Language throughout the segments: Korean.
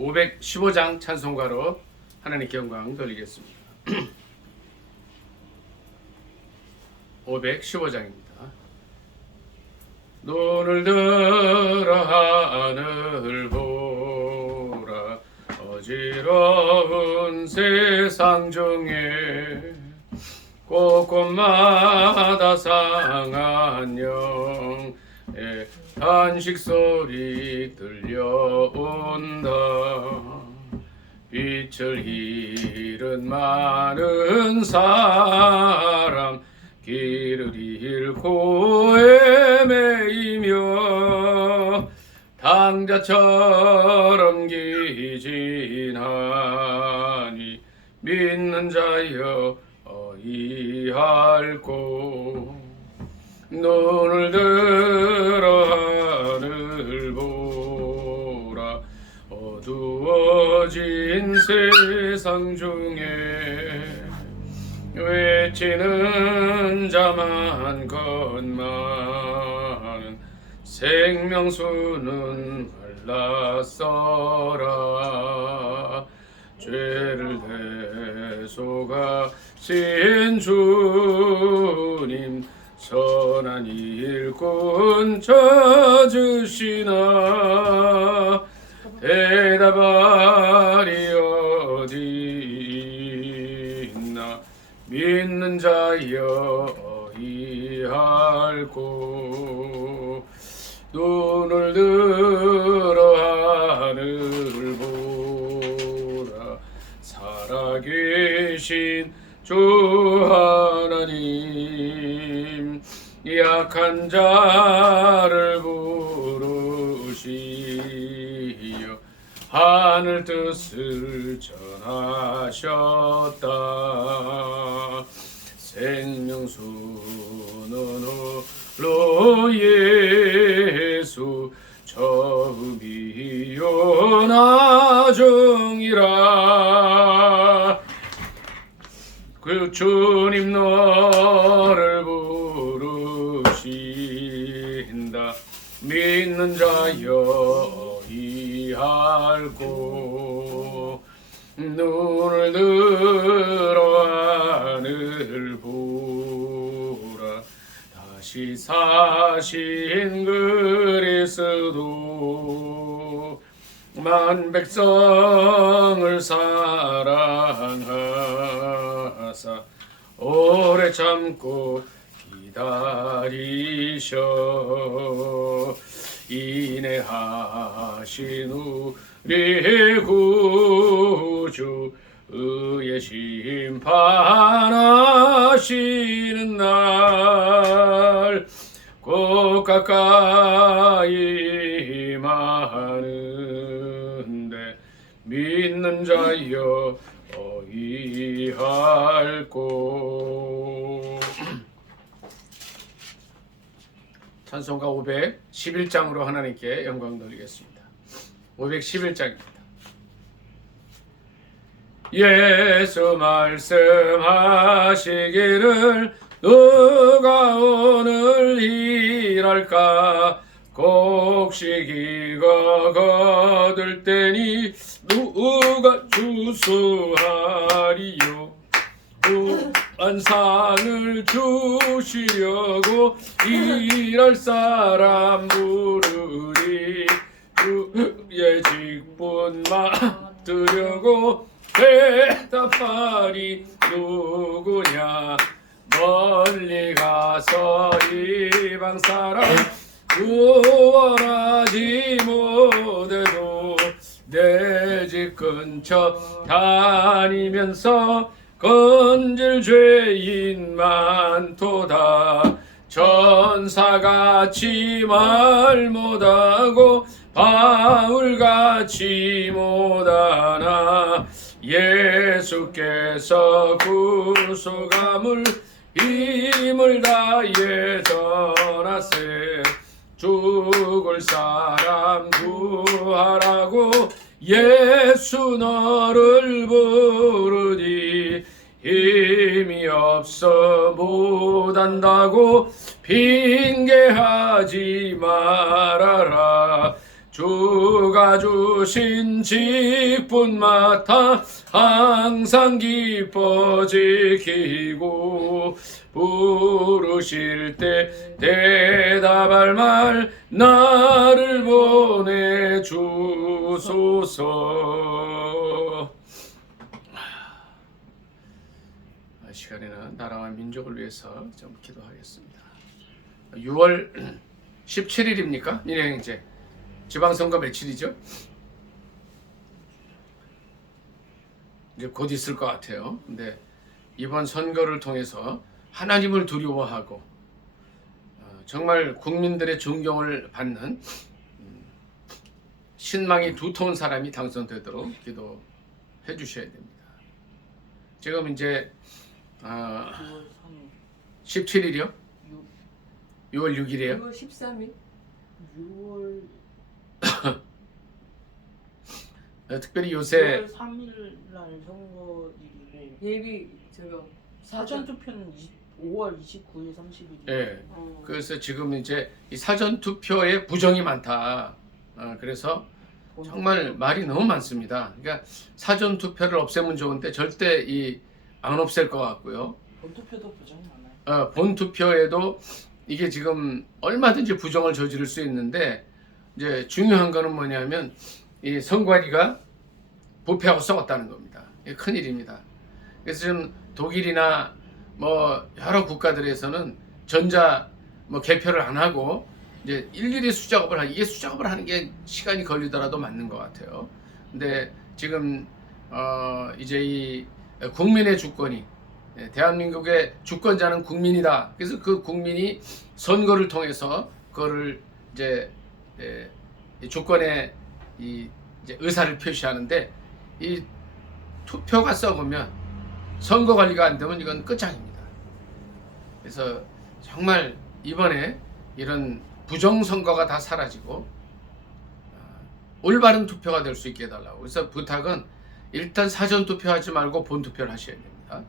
515장 찬송가로 하나님께 영광 돌리겠습니다. 515장입니다. 눈을 들어 하늘 보라, 어지러운 세상 중에 곳곳마다 상한 영의 탄식 소리 들려온다. 빛을 잃은 많은 사람 길을 잃고 헤매이며 당자처럼 기진하니 믿는 자여 어이할꼬. 눈을 들어 하늘 보라, 어두워진 세상 중에 외치는 자만 것만은 생명수는 말랐어라. 죄를 대속하신 주님 선한 일꾼 찾으시나. 대답하리 어디 있나. 믿는 자여 어이할꼬. 눈을 들어 하늘 보라, 살아계신 주 하나님 약한 자를 부르시어 하늘 뜻을 전하셨다. 생명수는 홀로 예수 처음이요 나중이라. 그 주님 너를 부르신다. 믿는 자여 어이할꼬. 눈을 들어 하늘 보라, 다시 사신 그리스도 만 백성을 사랑하사 오래 참고 기다리셔. 인내하신 우리의 구주 의의 심판하시는 날 곧 가까이 임하는데 믿는 자여 어이할꼬. 찬송가 511장으로 하나님께 영광 돌리겠습니다. 511장입니다. 예수 말씀하시기를 누가 오늘 일할까. 곡식이가 거둘 때니 누가 주소하리요. 안상을 주시려고 일할 사람 부르리. 주의 직분 맡으려고 대답하리 누구냐. 멀리 가서 이방 사람 구원하지 못해도 내 집 근처 다니면서 건질 죄인 많도다. 전사같이 말 못하고 바울같이 못하나. 예수께서 구속함을 힘을 다해 전하세. 죽을 사람 구하라고 예수 너를 부르니 힘이 없어 못한다고 핑계하지 말아라. 주가 주신 직분 맡아 항상 기뻐 지키고 부르실 때 대답할 말 나를 보내주소서. 이 시간에는 나라와 민족을 위해서 좀 기도하겠습니다. 6월 17일입니까? 민행제 지방선거 며칠이죠? 이제 곧 있을 것 같아요. 근데 이번 선거를 통해서 하나님을 두려워하고 정말 국민들의 존경을 받는 신망이 두터운 사람이 당선되도록 기도해 주셔야 됩니다. 지금 이제 17일이요? 6월 6일이에요? 6월 13일? 6월 특별히 요새 6월 3일 날 선거일이고 예비 저거 사전 투표는 5월 29일, 30일이에요. 예. 그래서 지금 이제 이 사전 투표에 부정이 많다. 그래서 정말 말이 너무 많습니다. 그러니까 사전 투표를 없애면 좋은데 절대 안 없앨 것 같고요. 본투표도 부정이 많아요. 본 투표에도 이게 지금 얼마든지 부정을 저지를 수 있는데 이제 중요한 거는 뭐냐면 이 선관위가 부패하고 썩었다는 겁니다. 이게 큰일입니다. 그래서 지금 독일이나 뭐 여러 국가들에서는 전자 개표를 안 하고 이제 일일이 이게 수작업을 하는 게 시간이 걸리더라도 맞는 것 같아요. 근데 지금 이제 이 국민의 주권이 대한민국의 주권자는 국민이다. 그래서 그 국민이 선거를 통해서 그거를 이제 주권의 이제 의사를 표시하는데 이 투표가 썩으면 선거 관리가 안 되면 이건 끝장입니다. 그래서 정말 이번에 이런 부정 선거가 다 사라지고 올바른 투표가 될 수 있게 해달라고. 그래서 부탁은 일단 사전 투표하지 말고 본 투표를 하셔야 됩니다.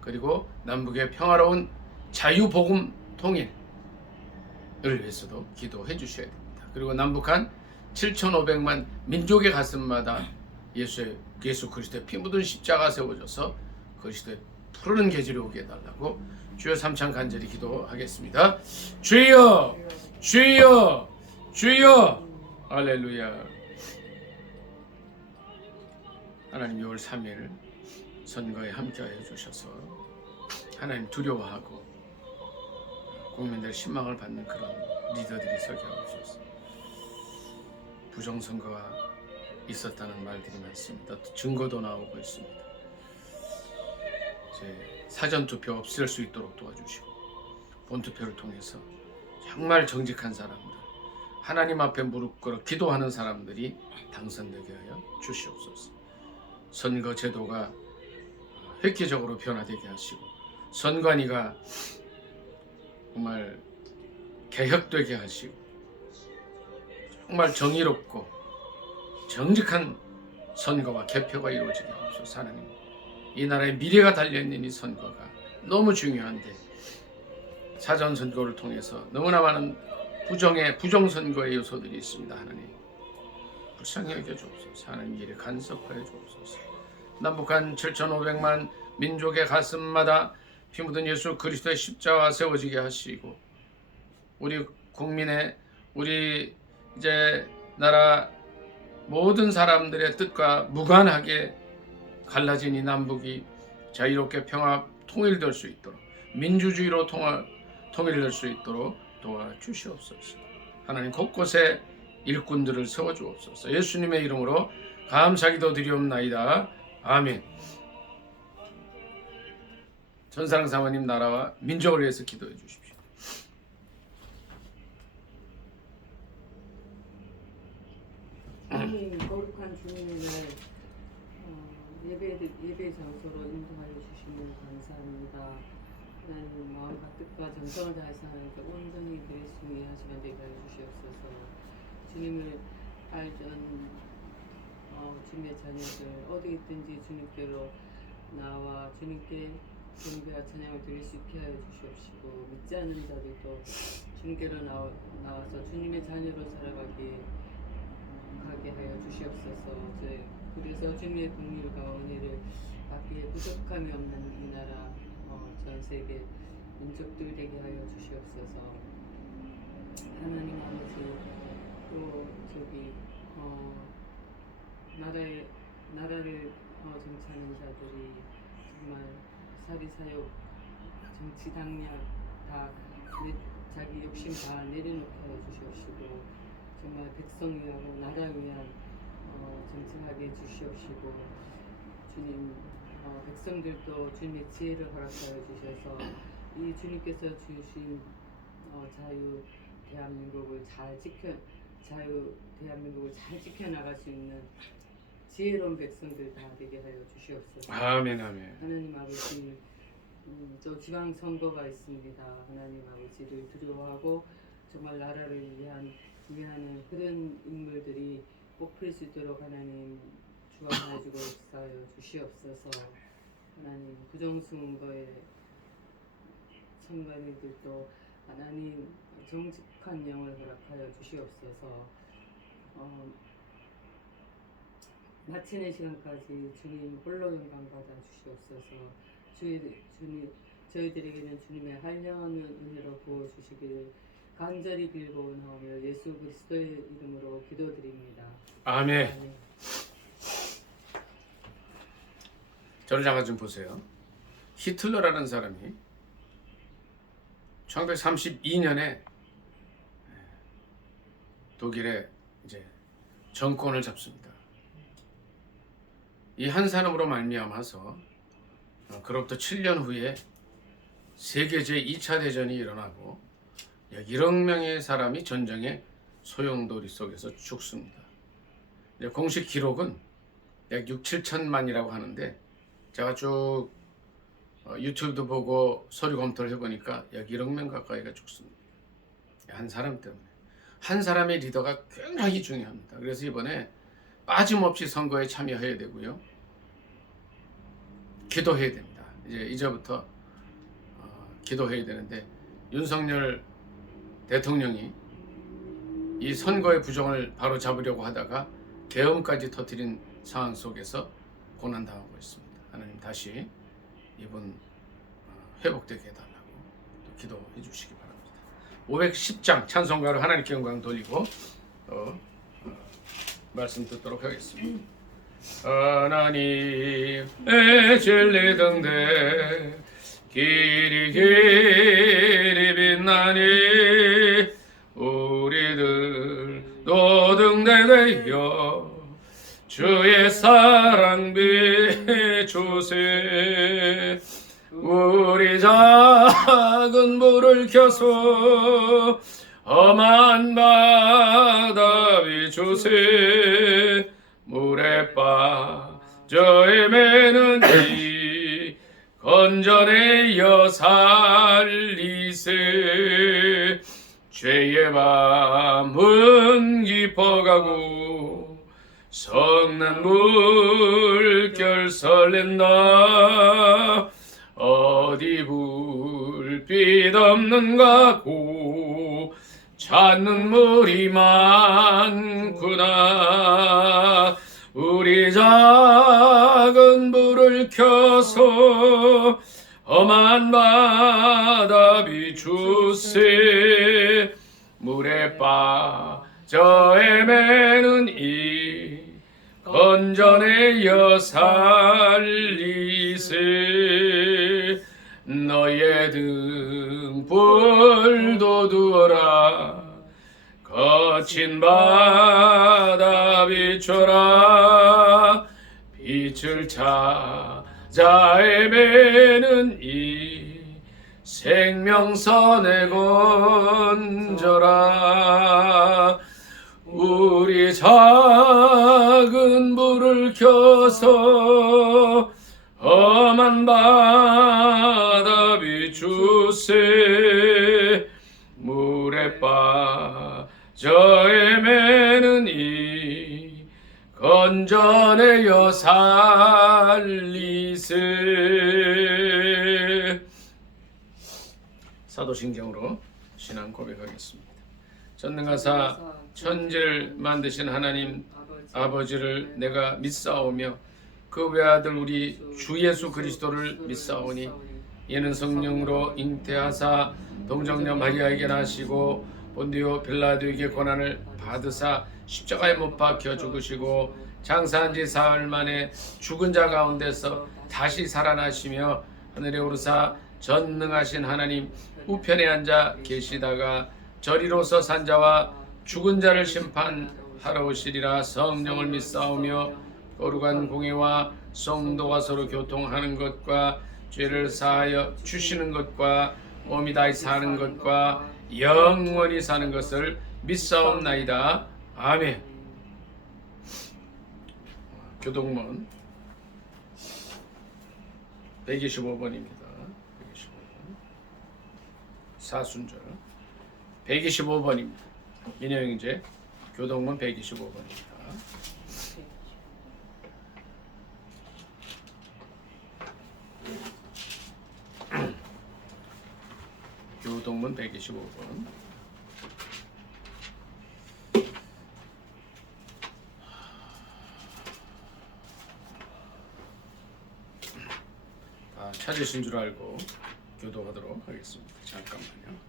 그리고 남북의 평화로운 자유복음 통일을 위해서도 기도해 주셔야 됩니다. 그리고 남북한 7,500만 민족의 가슴마다 예수 그리스도의 피 묻은 십자가 세워져서 그리스도의 푸르른 계절이 오게 해달라고 주여 삼창 간절히 기도하겠습니다. 주여 주여 주여 할렐루야. 하나님 6월 3일 선거에 함께하여 주셔서 하나님 두려워하고 국민들 신망을 받는 그런 리더들이 서게 하옵소서. 부정선거가 있었다는 말들이 많습니다. 또 증거도 나오고 있습니다. 이제 사전투표 없앨 수 있도록 도와주시고 본투표를 통해서 정말 정직한 사람들, 하나님 앞에 무릎 꿇어 기도하는 사람들이 당선되게 하여 주시옵소서. 선거 제도가 획기적으로 변화되게 하시고 선관위가 정말 개혁되게 하시고 정말 정의롭고 정직한 선거와 개표가 이루어지게 하옵소서. 하나님, 이 나라의 미래가 달려있는 이 선거가 너무 중요한데 사전 선거를 통해서 너무나 많은 부정선거의 요소들이 있습니다. 하나님, 불쌍히 여겨주옵소서. 하나님, 이를 간섭하여 주옵소서. 남북한 7,500만 민족의 가슴마다 피 묻은 예수 그리스도의 십자가 세워지게 하시고 우리 국민의 우리 이제 나라 모든 사람들의 뜻과 무관하게 갈라진 이 남북이 자유롭게 평화 통일될 수 있도록 민주주의로 통일될 수 있도록 도와주시옵소서. 하나님, 곳곳에 일꾼들을 세워주옵소서. 예수님의 이름으로 감사기도 드리옵나이다. 아멘. 전사랑 사모님 나라와 민족을 위해서 기도해 주십시오. 거룩한 주님의 예배 장소로 인도하여 주시면 감사합니다. 하나님, 마음과 뜻과 정성을 다해서 하나님께 온전히 예수님의 하시면 되게 하여 주시옵소서. 주님을 알던 주님의 자녀들 어디 있든지 주님께로 나와 주님께 경배와 찬양을 드릴 수 있게 하여 주시옵시고, 믿지 않는 자들도 주님께로 나와서 주님의 자녀로 살아가기에 정직하게 하여 주시옵소서. 그래서 주님의 긍휼과 은혜를 받기에 부족함이 없는 이 나라 전 세계 민족들 되게 하여 주시옵소서. 하나님 아버지 또 저기 나라를 정치하는 자들이 정말 사리사욕 정치 당략 다 자기 욕심 다 내려놓게 하여 주시옵시고 정말 백성 위하고 나라 위한 정치하게 해주시옵시고 주님 백성들도 주님의 지혜를 허락하여 주셔서 이 주님께서 주신 자유 대한민국을 대한민국을 잘 지켜나갈 수 있는 지혜로운 백성들 다 되게 하여 주시옵소서. 아멘 아멘. 하나님 아버지 또 지방 선거가 있습니다. 하나님 아버지를 두려워하고 정말 나라를 위하는 그런 인물들이 뽑힐 수 있도록 하나님 주관하시고 역사하여 주시옵소서. 하나님 부정선거에 선관위들도 하나님 정직한 영을 허락하여 주시옵소서. 마치는 시간까지 주님 홀로 영광 받아 주시옵소서. 주님 저희들에게는 주님의 한량한 은혜로 부어 주시기를 간절히 빌고원하오며 예수 그리스도의 이름으로 기도드립니다. 아멘. 아멘. 저를 잠깐 좀 보세요. 히틀러라는 사람이 1932년에 독일의 이제 정권을 잡습니다. 이 한 사람으로 말미암아서 그로부터 7년 후에 세계 제2차 대전이 일어나고 약 1억 명의 사람이 전쟁의 소용돌이 속에서 죽습니다. 공식 기록은 약 6, 7천만이라고 하는데 제가 쭉 유튜브도 보고 서류 검토를 해보니까 약 1억 명 가까이가 죽습니다. 한 사람 때문에. 한 사람의 리더가 굉장히 중요합니다. 그래서 이번에 빠짐없이 선거에 참여해야 되고요. 기도해야 됩니다. 이제부터 기도해야 되는데 윤석열 대통령이 이 선거의 부정을 바로 잡으려고 하다가 계엄까지 터뜨린 상황 속에서 고난당하고 있습니다. 하나님 다시 이분 회복되게 해달라고 또 기도해 주시기 바랍니다. 510장 찬송가로 하나님께 영광 돌리고 말씀 듣도록 하겠습니다. 하나님의 진리 등대 길이 빛나니 우리들도 등대되어 주의 사랑 비추세. 우리 작은 불을 켜서 험한 바다 비추세. 물에 빠져 헤매는 이 건져내어 살리세. 죄의 밤은 깊어가고 성난 물결 설렌다. 어디 불빛 없는가 고 찾는 물이 많구나. 우리 작은 불을 켜서 험한 바다 비추세. 물에 빠져 헤매는 이 건져내어 살리세. 너의 등불도 두어라. 거친 바다 비춰라. 빛을 찾아 헤매는 이 생명선에 건져라. 우리 작은 불을 켜서 험한 바다 비추세. 물에 빠져 헤매는 이 건져내어 살리세. 사도신경으로 신앙 고백하겠습니다. 전능하사 천지를 만드신 하나님 아버지를 내가 믿사오며 그 외아들 우리 주 예수 그리스도를 믿사오니 이는 성령으로 잉태하사 동정녀 마리아에게 나시고 본디오 빌라도에게 고난을 받으사 십자가에 못 박혀 죽으시고 장사한 지 사흘 만에 죽은 자 가운데서 다시 살아나시며 하늘에 오르사 전능하신 하나님 우편에 앉아 계시다가 저리로서 산 자와 죽은 자를 심판하러 오시리라. 성령을 믿사오며 거룩한 공예와 성도가 서로 교통하는 것과 죄를 사하여 주시는 것과 몸이 다시 사는 것과 영원히 사는 것을 믿사옵나이다. 아멘. 교동문 125번입니다. 125번. 사순절 125번입니다. 민영형제 교동문 125번입니다. 교동문 125번. 찾으신 줄 알고 교도하도록 하겠습니다. 잠깐만요.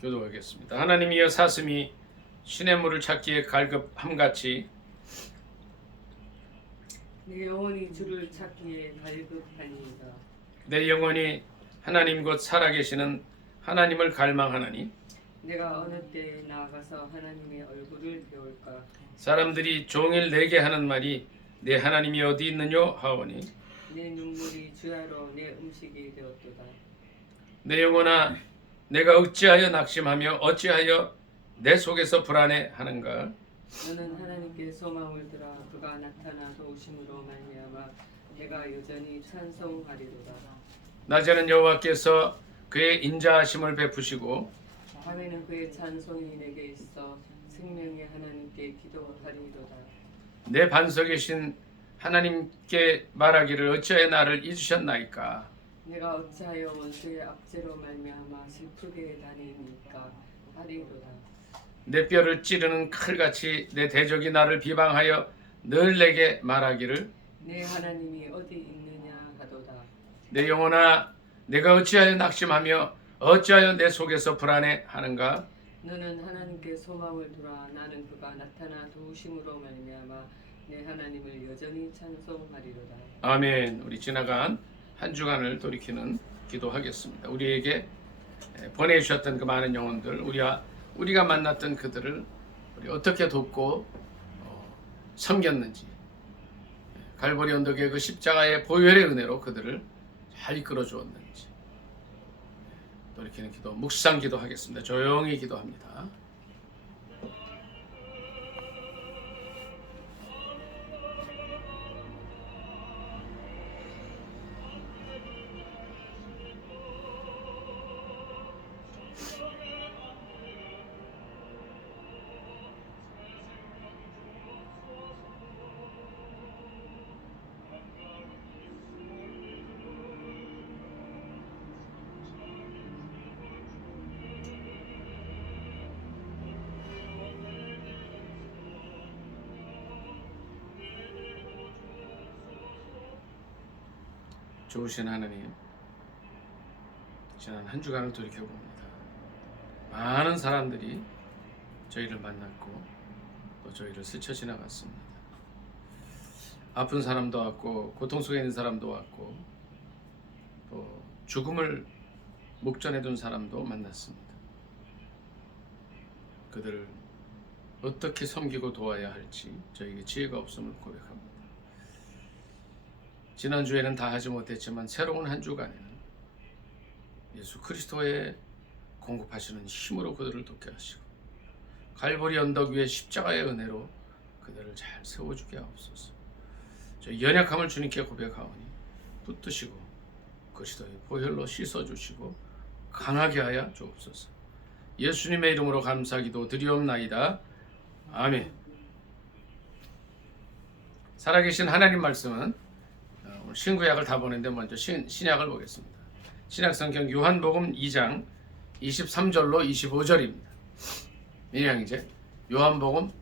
교도하겠습니다. 하나님이여 사슴이 시냇물을 찾기에 갈급함같이 내 영혼이 주를 찾기에 갈급하니이다. 내 영혼이 하나님 곧 살아계시는 하나님을 갈망하나니 내가 어느 때에 나아가서 하나님의 얼굴을 배울까. 사람들이 종일 내게 하는 말이 내 하나님이 어디 있느뇨 하오니 내 눈물이 주야로 내 음식이 되었도다. 내 영혼아 내가 어찌하여 낙심하며 어찌하여 내 속에서 불안해하는가. 너는 하나님께 소망을 들어 그가 나타나 도우심으로 말미암아 내가 여전히 찬송하리로다. 낮에는 여호와께서 그의 인자하심을 베푸시고 밤에는 그의 찬송이 내게 있어 생명의 하나님께 기도하리로다. 내 반석이신 하나님께 말하기를 어찌하여 나를 잊으셨나이까. 내가 어찌하여 원수의 압제로 말미암아 슬프게 다니니까 하리로다. 내 뼈를 찌르는 칼같이 내 대적이 나를 비방하여 늘 내게 말하기를 내 하나님이 어디 있느냐 하도다. 내 영혼아 내가 어찌하여 낙심하며 어찌하여 내 속에서 불안해하는가. 너는 하나님께 소망을 두라. 나는 그가 나타나 도우심으로 말미암아 내 하나님을 여전히 찬송하리로다. 아멘. 우리 지나간 한 주간을 돌이키는 기도하겠습니다. 우리에게 보내주셨던 그 많은 영혼들, 우리가 만났던 그들을 우리 어떻게 돕고 섬겼는지, 갈보리 언덕의 그 십자가의 보혈의 은혜로 그들을 잘 이끌어 주었는지 돌이키는 기도, 묵상 기도하겠습니다. 조용히 기도합니다. 좋으신 하나님, 지난 한 주간을 돌이켜봅니다. 많은 사람들이 저희를 만났고 또 저희를 스쳐 지나갔습니다. 아픈 사람도 왔고 고통 속에 있는 사람도 왔고 또 죽음을 목전에 둔 사람도 만났습니다. 그들을 어떻게 섬기고 도와야 할지 저에게 지혜가 없음을 고백합니다. 지난주에는 다 하지 못했지만 새로운 한 주간에는 예수 그리스도의 공급하시는 힘으로 그들을 돕게 하시고 갈보리 언덕 위에 십자가의 은혜로 그들을 잘 세워주게 하옵소서. 저희 연약함을 주님께 고백하오니 붙드시고 그리스도의 보혈로 씻어주시고 강하게 하여 주옵소서. 예수님의 이름으로 감사기도 드리옵나이다. 아멘. 살아계신 하나님 말씀은 오늘 신구약을 다 보는데 먼저 신약을 보겠습니다. 신약성경 요한복음 2장 23절로 25절입니다. 그냥 이제 요한복음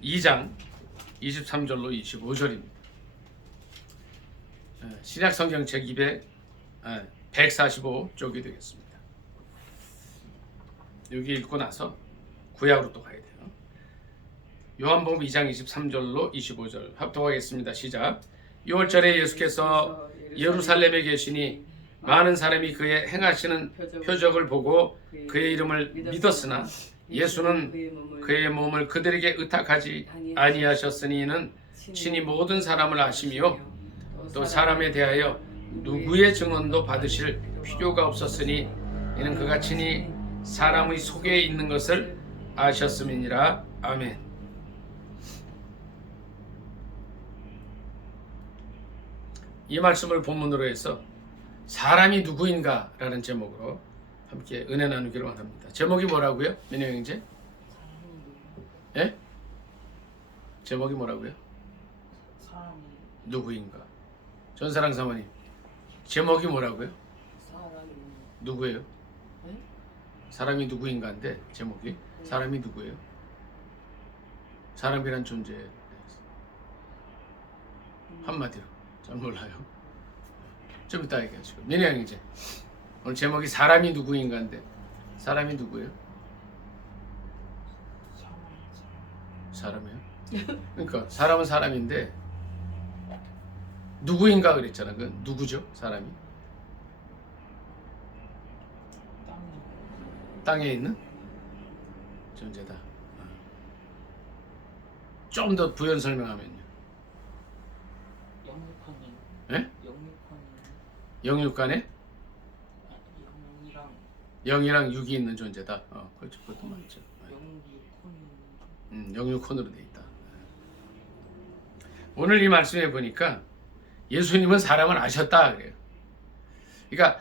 2장 23절로 25절입니다. 신약성경 책 145쪽이 되겠습니다. 여기 읽고 나서 구약으로 또 가야 돼요. 요한복음 2장 23절로 25절 합독하겠습니다. 시작. 6월절에 예수께서 예루살렘에 계시니 많은 사람이 그의 행하시는 표적을 보고 그의 이름을 믿었으나 예수는 그의 몸을 그들에게 의탁하지 아니하셨으니 이는 친히 모든 사람을 아시며 또 사람에 대하여 누구의 증언도 받으실 필요가 없었으니 이는 그가 친히 사람의 속에 있는 것을 아셨음이니라. 아멘. 이 말씀을 본문으로 해서 사람이 누구인가 라는 제목으로 함께 은혜 나누기를 원합니다. 제목이 뭐라고요? 민호 형제? 예? 제목이 뭐라고요? 사람이 누구인가? 전사랑 사모님 제목이 뭐라고요? 사람이 누구예요? 네? 사람이 누구인가인데 제목이 사람이 누구예요? 사람이란 존재 한마디로 잘 몰라요. 좀 이따 얘기하시고 민호 형 이제 오늘 제목이 사람이 누구인가인데 사람이 누구예요? 사람이요? 그러니까 사람은 사람인데 누구인가 그랬잖아. 그 누구죠? 사람이 땅에 있는 존재다. 좀 더 부연 설명하면요. 영육하니 예? 영육하니 영육간에 영이랑 영이랑 육이 있는 존재다. 그렇죠. 그것도 맞죠. 영육콘이 영육혼으로 돼 있다. 오늘 이 말씀에 보니까 예수님은 사람을 아셨다 그래요. 그러니까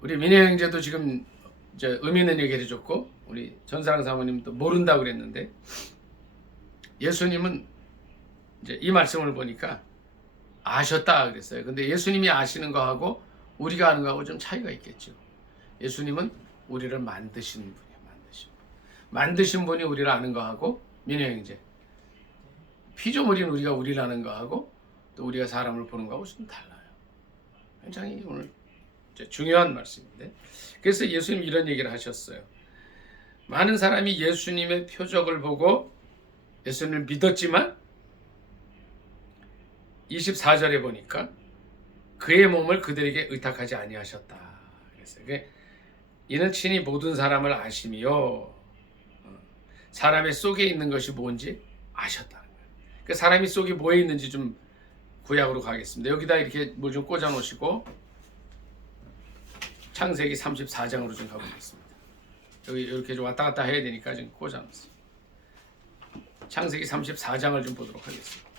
우리 민혜 형제도 지금 이제 의미 있는 얘기를 해줬고 우리 전사랑 사모님도 모른다 그랬는데 예수님은 이제 이 말씀을 보니까 아셨다 그랬어요. 근데 예수님이 아시는 거하고 우리가 아는 거하고 좀 차이가 있겠죠. 예수님은 우리를 만드신 분이에요. 만드신 분이 우리를 아는 거하고 민혜 형제 피조물인 우리를 아는 거하고 또 우리가 사람을 보는 거하고 좀 달라요. 굉장히 오늘 중요한 말씀인데 그래서 예수님 이런 얘기를 하셨어요. 많은 사람이 예수님의 표적을 보고 예수님을 믿었지만 24절에 보니까 그의 몸을 그들에게 의탁하지 아니하셨다 그랬어요. 이는 친히 모든 사람을 아시며 사람의 속에 있는 것이 뭔지 아셨다는 거예요. 그 사람이 속에 뭐에 있는지 좀 구약으로 가겠습니다. 여기다 이렇게 뭘 좀 꽂아 놓으시고 창세기 34장으로 좀 가보겠습니다. 여기 이렇게 좀 왔다 갔다 해야 되니까 좀 꽂아 놓습니다. 창세기 34장을 좀 보도록 하겠습니다.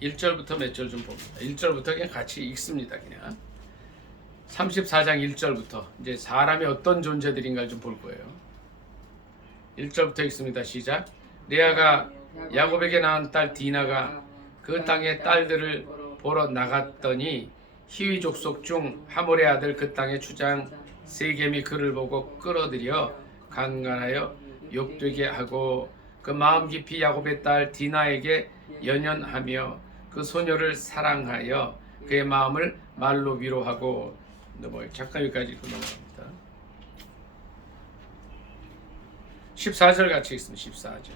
(1절부터) 몇 절 좀 봅니다. 1절부터 그냥 같이 읽습니다. 그냥 34장 1절부터 이제 사람이 어떤 존재들인가를 좀 볼 거예요. 1절부터 읽습니다. 시작. 레아가 야곱에게 낳은 딸 디나가 그 땅의 딸들을 보러 나갔더니 히위 족속 중 하몰의 아들 그 땅의 주장 세겜이 그를 보고 끌어들여 강간하여 욕되게 하고 그 마음 깊이 야곱의 딸 디나에게 연연하며 그 소녀를 사랑하여 그의 마음을 말로 위로하고 잠깐 여기까지 읽고 넘어갑니다. 14절 같이 읽습니다. 14절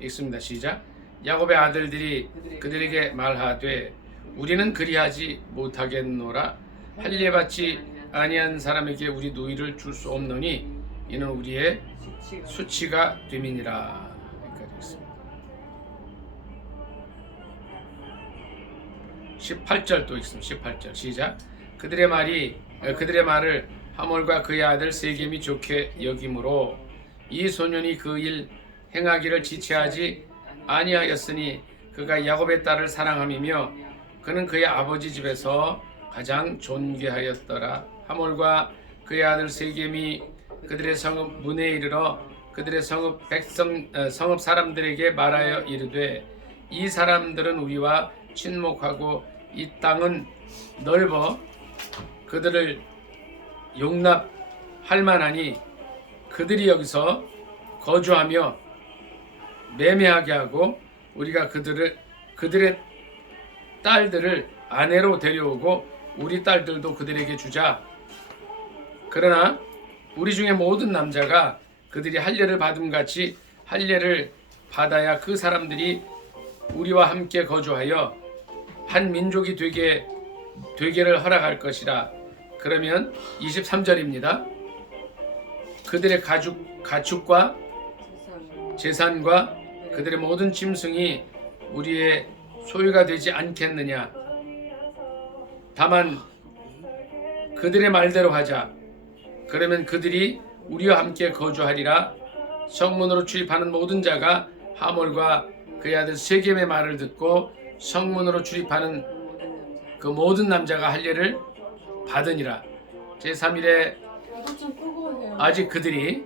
읽습니다. 시작. 야곱의 아들들이 그들에게 말하되 우리는 그리하지 못하겠노라. 할례받지 아니한 사람에게 우리 누이를 줄 수 없노니 이는 우리의 수치가 됨이니라. 여기까지 읽습니다. 18절 또 읽습니다. 18절 시작. 그들의 말을 하몰과 그의 아들 세겜이 좋게 여김으로 이 소년이 그 일 행하기를 지체하지 아니하였으니 그가 야곱의 딸을 사랑함이며 그는 그의 아버지 집에서 가장 존귀하였더라. 하몰과 그의 아들 세겜이 그들의 성읍 문에 이르러 그들의 성읍 사람들에게 말하여 이르되 이 사람들은 우리와 친목하고 이 땅은 넓어 그들을 용납할 만하니 그들이 여기서 거주하며 매매하게 하고 우리가 그들의 딸들을 아내로 데려오고 우리 딸들도 그들에게 주자. 그러나 우리 중에 모든 남자가 그들이 할례를 받음같이 할례를 받아야 그 사람들이 우리와 함께 거주하여 한 민족이 되게를 허락할 것이라. 그러면 23절입니다. 그들의 가축과 재산과 그들의 모든 짐승이 우리의 소유가 되지 않겠느냐. 다만 그들의 말대로 하자. 그러면 그들이 우리와 함께 거주하리라. 성문으로 출입하는 모든 자가 하몰과 그의 아들 세겜의 말을 듣고 성문으로 출입하는 그 모든 남자가 할례를 받으니라. 제3일에 이것 좀 끄고 해요. 아직 그들이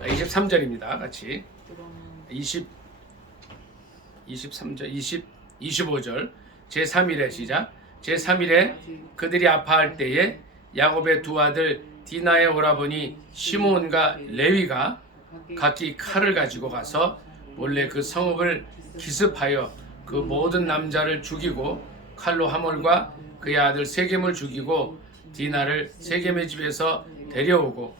자, 23절입니다. 같이 23절 25절 제3일에 시작. 제3일에 그들이 아파할 때에 야곱의 두 아들 디나의 오라버니 시므온과 레위가 각기 칼을 가지고 가서 몰래 그 성읍을 기습하여 그 모든 남자를 죽이고 칼로 하몰과 그의 아들 세겜을 죽이고 디나를 세겜의 집에서 데려오고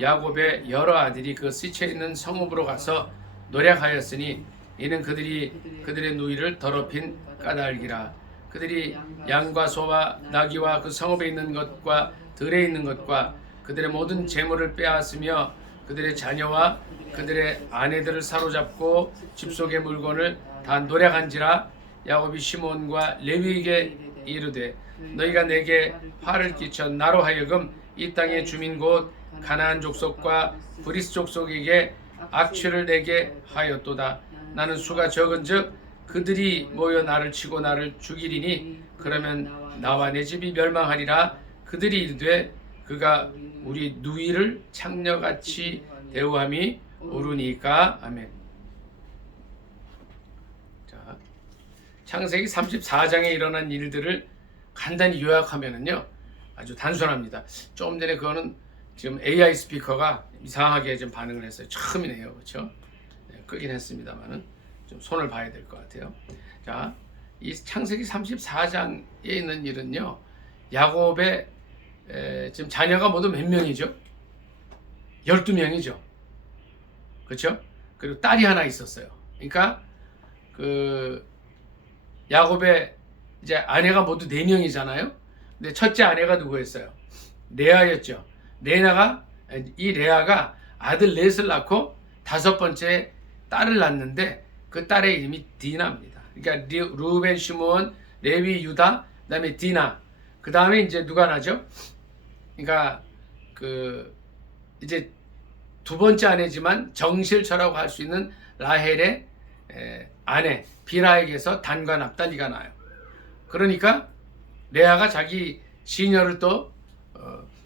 야곱의 여러 아들이 그 시체 있는 성읍으로 가서 노략하였으니 이는 그들이 그들의 누이를 더럽힌 까닭이라. 그들이 양과 소와 나귀와 그 성읍에 있는 것과 들에 있는 것과 그들의 모든 재물을 빼앗으며 그들의 자녀와 그들의 아내들을 사로잡고 집 속의 물건을 다 노략한지라. 야곱이 시몬과 레위에게 이르되 너희가 내게 화를 끼쳐 나로 하여금 이 땅의 주민 곧 가나안 족속과 브리스 족속에게 악취를 내게 하였도다. 나는 수가 적은즉 그들이 모여 나를 치고 나를 죽이리니 그러면 나와 내 집이 멸망하리라. 그들이 이르되 그가 우리 누이를 창녀같이 대우함이 옳으니까. 아멘. 자, 창세기 34장에 일어난 일들을 간단히 요약하면은요 아주 단순합니다. 조금 전에 그거는 지금 AI 스피커가 이상하게 좀 반응을 했어요. 처음이네요, 그렇죠? 네, 끄긴 했습니다만은 좀 손을 봐야 될 것 같아요. 자, 이 창세기 34장에 있는 일은요, 야곱의 지금 자녀가 모두 몇 명이죠? 12명이죠. 그렇죠? 그리고 딸이 하나 있었어요. 그러니까 그 야곱의 이제 아내가 모두 4명이잖아요. 근데 첫째 아내가 누구였어요? 레아였죠. 이 레아가 아들 넷을 낳고 5번째 딸을 낳는데 그 딸의 이름이 디나입니다. 그러니까 루벤, 시므온, 레위, 유다, 그다음에 디나. 그다음에 이제 누가 나죠? 그러니까 그 이제 2번째 아내지만 정실처라고 할 수 있는 라헬의 아내 비라에게서 단과 납달리가 나요. 그러니까 레아가 자기 시녀를 또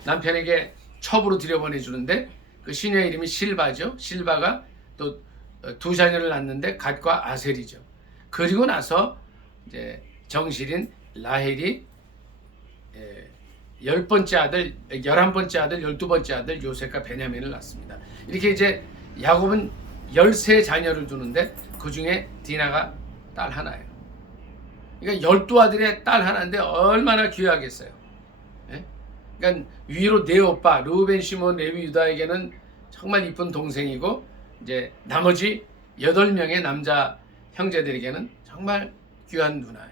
남편에게 첩으로 들여보내주는데 그 시녀의 이름이 실바죠. 실바가 또 2 자녀를 낳는데 갓과 아셀이죠. 그리고 나서 이제 정실인 라헬이 10번째 아들, 11번째 아들, 12번째 아들 요셉과 베냐민을 낳습니다. 이렇게 이제 야곱은 13자녀를 두는데 그 중에 디나가 딸 하나예요. 그러니까 12아들의 딸 하나인데 얼마나 귀하겠어요. 예? 그러니까 위로 네 오빠 르우벤, 시몬, 레위, 유다에게는 정말 이쁜 동생이고 이제 나머지 8명의 남자 형제들에게는 정말 귀한 누나예요.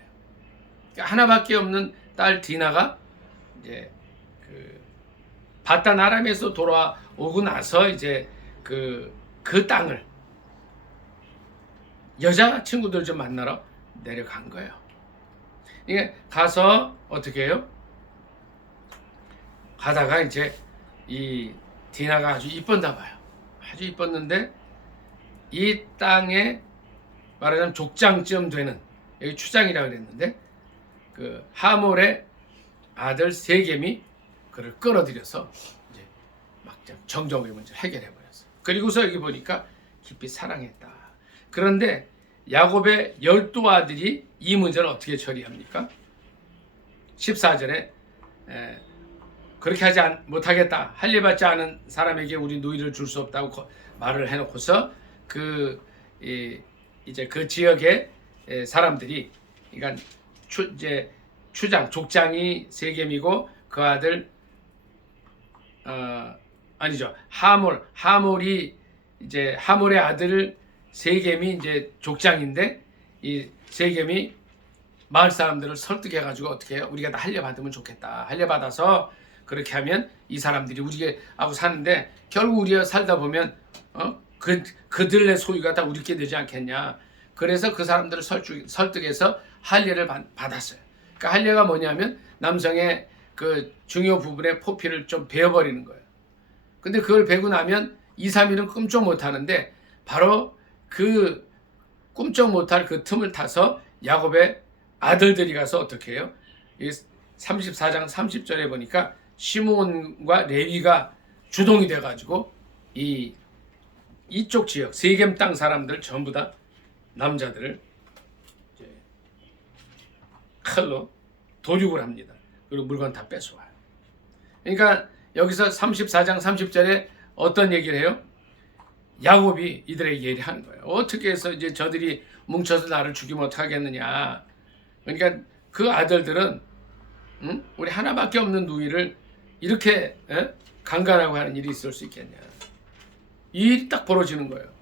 그러니까 하나밖에 없는 딸 디나가 이제 그 바단 아람에서 돌아오고 나서 이제 그 땅을 여자 친구들 좀 만나러 내려간 거예요. 이게 가서 어떻게 해요? 가다가 이제 이 디나가 아주 이뻤나 봐요. 아주 이뻤는데 이 땅에 말하자면 족장쯤 되는, 여기 추장이라고 그랬는데 그 하몰의 아들 세겜이 그를 끌어들여서 이제 막 정적의 문제를 해결해 버렸어요. 그리고서 여기 보니까 깊이 사랑했다. 그런데 야곱의 12아들이 이 문제를 어떻게 처리합니까? 14절에 그렇게 하지 못하겠다. 할례받지 않은 사람에게 우리 누이를 줄 수 없다고 말을 해놓고서 이제 그 지역의 사람들이, 그러니까 추장 족장이 세겜이고 그 아들 아니죠, 하몰이 이제 하몰의 아들 세겜이 이제 족장인데 이 세겜이 마을 사람들을 설득해가지고 어떻게 해요? 우리가 다 할례받으면 좋겠다. 할례받아서 그렇게 하면 이 사람들이 우리하고 사는데 결국 우리가 살다 보면 그들의 소유가 다 우리께 되지 않겠냐. 그래서 그 사람들을 설득해서 할례를 받았어요. 그러니까 할례가 뭐냐면 남성의 그 중요 부분의 포피를 좀 베어버리는 거예요. 근데 그걸 베고 나면 2, 3일은 꿈쩍 못하는데 바로 그 꿈쩍 못할 그 틈을 타서 야곱의 아들들이 가서 어떻게 해요? 34장 30절에 보니까 시므온과 레위가 주동이 돼가지고 이쪽 지역 세겜 땅 사람들 전부 다 남자들을 이제 칼로 도륙을 합니다. 그리고 물건 다 뺏어와요. 그러니까 여기서 34장 30절에 어떤 얘기를 해요? 야곱이 이들에게 얘기하는 거예요. 어떻게 해서 이제 저들이 뭉쳐서 나를 죽이면 어떡하겠느냐. 그러니까 그 아들들은 우리 하나밖에 없는 누이를 이렇게 강간하고 하는 일이 있을 수 있겠냐. 이 일이 딱 벌어지는 거예요.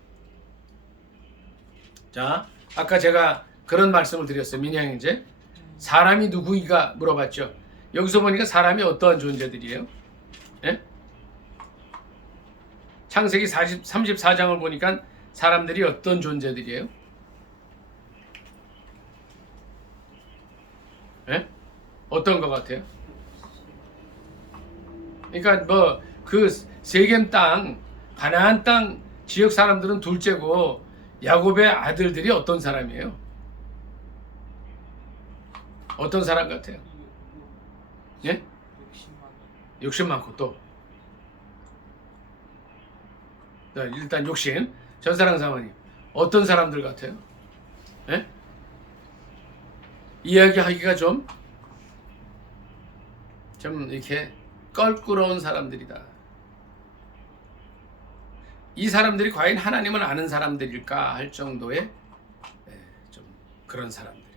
자, 아까 제가 그런 말씀을 드렸어요. 민양형제, 사람이 누구이가 물어봤죠. 여기서 보니까 사람이 어떠한 존재들이에요? 예? 창세기 34장을 보니까 사람들이 어떤 존재들이에요? 예? 어떤 것 같아요? 그러니까 뭐 그 세겜 땅, 가나안 땅 지역 사람들은 둘째고 야곱의 아들들이 어떤 사람이에요? 어떤 사람 같아요? 예? 욕심 많고 또 일단 욕심. 전사랑 사모님 어떤 사람들 같아요? 예? 이야기하기가 좀 이렇게 껄끄러운 사람들이다. 이 사람들이 과연 하나님을 아는 사람들일까 할 정도의 좀 그런 사람들이에요.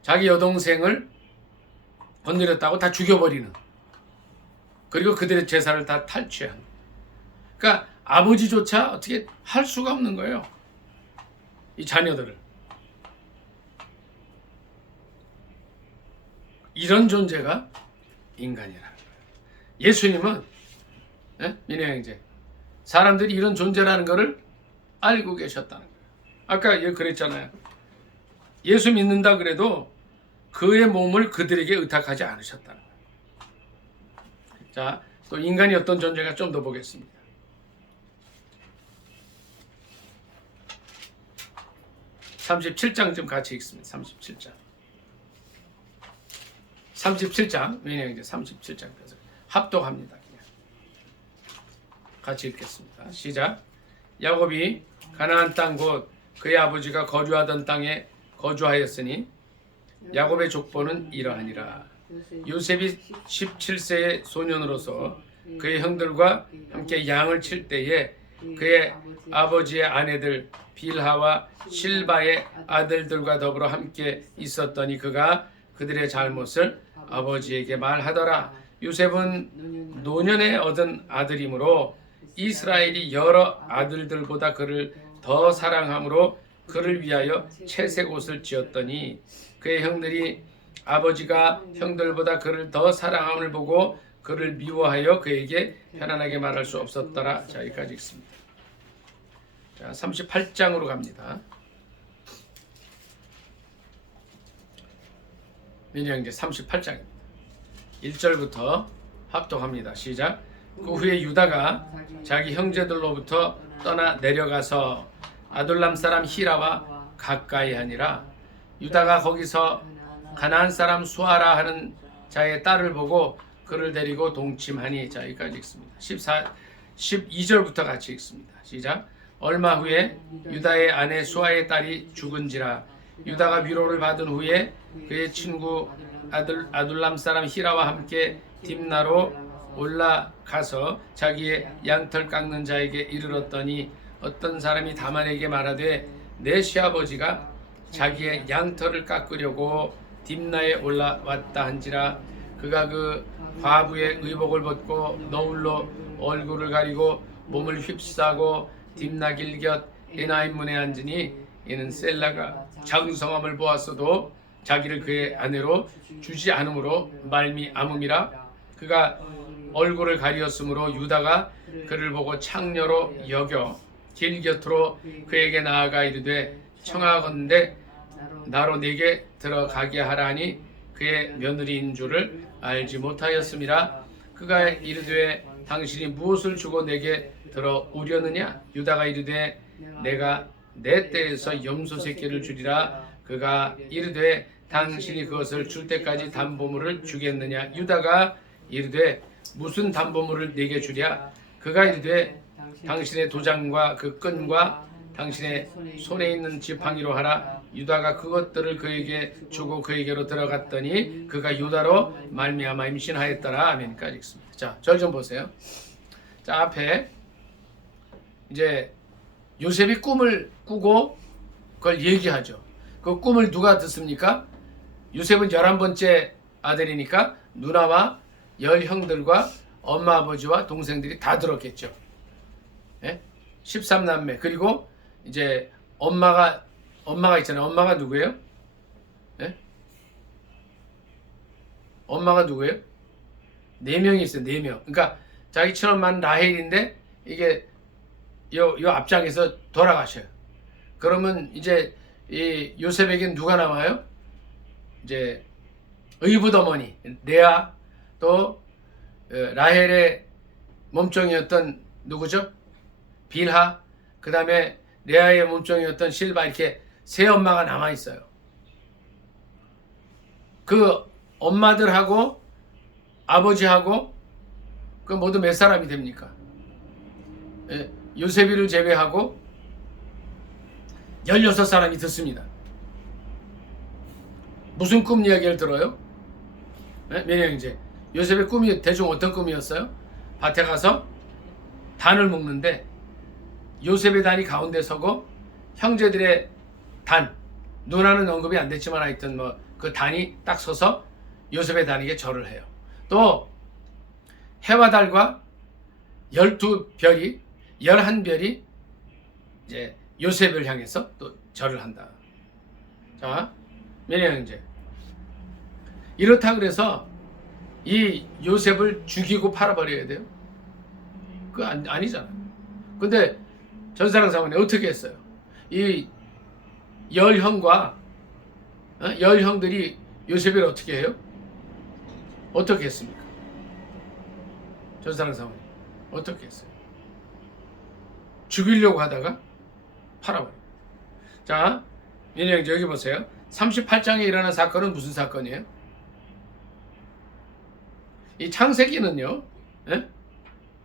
자기 여동생을 건드렸다고 다 죽여버리는, 그리고 그들의 재산을 다 탈취하는. 그러니까 아버지조차 어떻게 할 수가 없는 거예요. 이 자녀들을. 이런 존재가 인간이라는 거예요. 예수님은 민혜 형제, 사람들이 이런 존재라는 것을 알고 계셨다는 거예요. 아까 그랬잖아요. 예수 믿는다 그래도 그의 몸을 그들에게 의탁하지 않으셨다는 거예요. 자, 또 인간이 어떤 존재가 좀 더 보겠습니다. 37장 좀 같이 읽습니다. 37장 민혜 형제 37장 합독합니다. 그냥 같이 읽겠습니다. 시작. 야곱이 가나안 땅 곧 그의 아버지가 거주하던 땅에 거주하였으니 야곱의 족보는 이러하니라. 요셉이 17세의 소년으로서 그의 형들과 함께 양을 칠 때에 그의 아버지의 아내들 빌하와 실바의 아들들과 더불어 함께 있었더니 그가 그들의 잘못을 아버지에게 말하더라. 요셉은 노년에 얻은 아들이므로 이스라엘이 여러 아들들보다 그를 더 사랑함으로 그를 위하여 채색 옷을 지었더니 그의 형들이 아버지가 형들보다 그를 더 사랑함을 보고 그를 미워하여 그에게 편안하게 말할 수 없었더라. 자, 여기까지 읽습니다. 자, 38장으로 갑니다. 민영제 38장입니다. 1절부터 합독합니다. 시작. 그 후에 유다가 자기 형제들로부터 떠나 내려가서 아둘람 사람 히라와 가까이 하니라. 유다가 거기서 가나안 사람 수아라 하는 자의 딸을 보고 그를 데리고 동침하니. 자, 여기까지 읽습니다. 12절부터 같이 읽습니다. 시작. 얼마 후에 유다의 아내 수아의 딸이 죽은지라. 유다가 위로를 받은 후에 그의 친구 아둘람 사람 히라와 함께 딥나로 올라가서 자기의 양털 깎는 자에게 이르렀더니 어떤 사람이 다만에게 말하되 내 시아버지가 자기의 양털을 깎으려고 딥나에 올라왔다 한지라. 그가 그 과부의 의복을 벗고 너울로 얼굴을 가리고 몸을 휩싸고 딥나 길곁 에나임 문에 앉으니 이는 셀라가 장성함을 보았어도 자기를 그의 아내로 주지 않음으로 말미암음이라. 그가 얼굴을 가리었으므로 유다가 그를 보고 창녀로 여겨 길 곁으로 그에게 나아가 이르되 청하건대 나로 네게 들어가게 하라 하니 그의 며느리인 줄을 알지 못하였음이라. 그가 이르되 당신이 무엇을 주고 내게 들어오려느냐. 유다가 이르되 내가 내 떼에서 염소 새끼를 주리라. 그가 이르되 당신이 그것을 줄 때까지 담보물을 주겠느냐. 유다가 이르되 무슨 담보물을 내게 주랴. 그가 이르되 당신의 도장과 그 끈과 당신의 손에 있는 지팡이로 하라. 유다가 그것들을 그에게 주고 그에게로 들어갔더니 그가 유다로 말미암아 임신하였더라. 아멘까지 읽습니다. 자, 절 좀 보세요. 자, 앞에 이제 요셉이 꿈을 꾸고 그걸 얘기하죠. 그 꿈을 누가 듣습니까? 요셉은 11번째 아들이니까 누나와 10형들과 엄마 아버지와 동생들이 다 들었겠죠. 예? 13남매. 그리고 이제 엄마가 있잖아요. 엄마가 누구예요? 예? 엄마가 누구예요? 4명이 있어요. 4명. 그러니까 자기 친엄마는 라헬인데 이게 요 앞장에서 돌아가셔요. 그러면 이제 이 요셉에겐 누가 남아요? 이제 의붓어머니 레아, 또 라헬의 몸종이었던 누구죠? 빌하, 그 다음에 레아의 몸종이었던 실바, 이렇게 세 엄마가 남아 있어요. 그 엄마들하고 아버지하고 그 모두 몇 사람이 됩니까? 예, 요셉이를 제외하고 16사람이 듣습니다. 무슨 꿈 이야기를 들어요? 민영제 요셉의 꿈이 대충 어떤 꿈이었어요? 밭에 가서 단을 묶는데 요셉의 단이 가운데 서고 형제들의 단, 누나는 언급이 안 됐지만 하여튼 뭐 그 단이 딱 서서 요셉의 단에게 절을 해요. 또 해와 달과 12별이 11별이 이제 요셉을 향해서 또 절을 한다. 자, 민영제 이렇다 그래서 이 요셉을 죽이고 팔아버려야 돼요? 그거 아니잖아. 근데 전사랑 사모님 어떻게 했어요? 이 10형과 10형들이 요셉을 어떻게 해요? 어떻게 했습니까? 전사랑 사모님 어떻게 했어요? 죽이려고 하다가 팔아버려요. 자, 민영이 여기 보세요. 38장에 일어난 사건은 무슨 사건이에요? 이 창세기는요,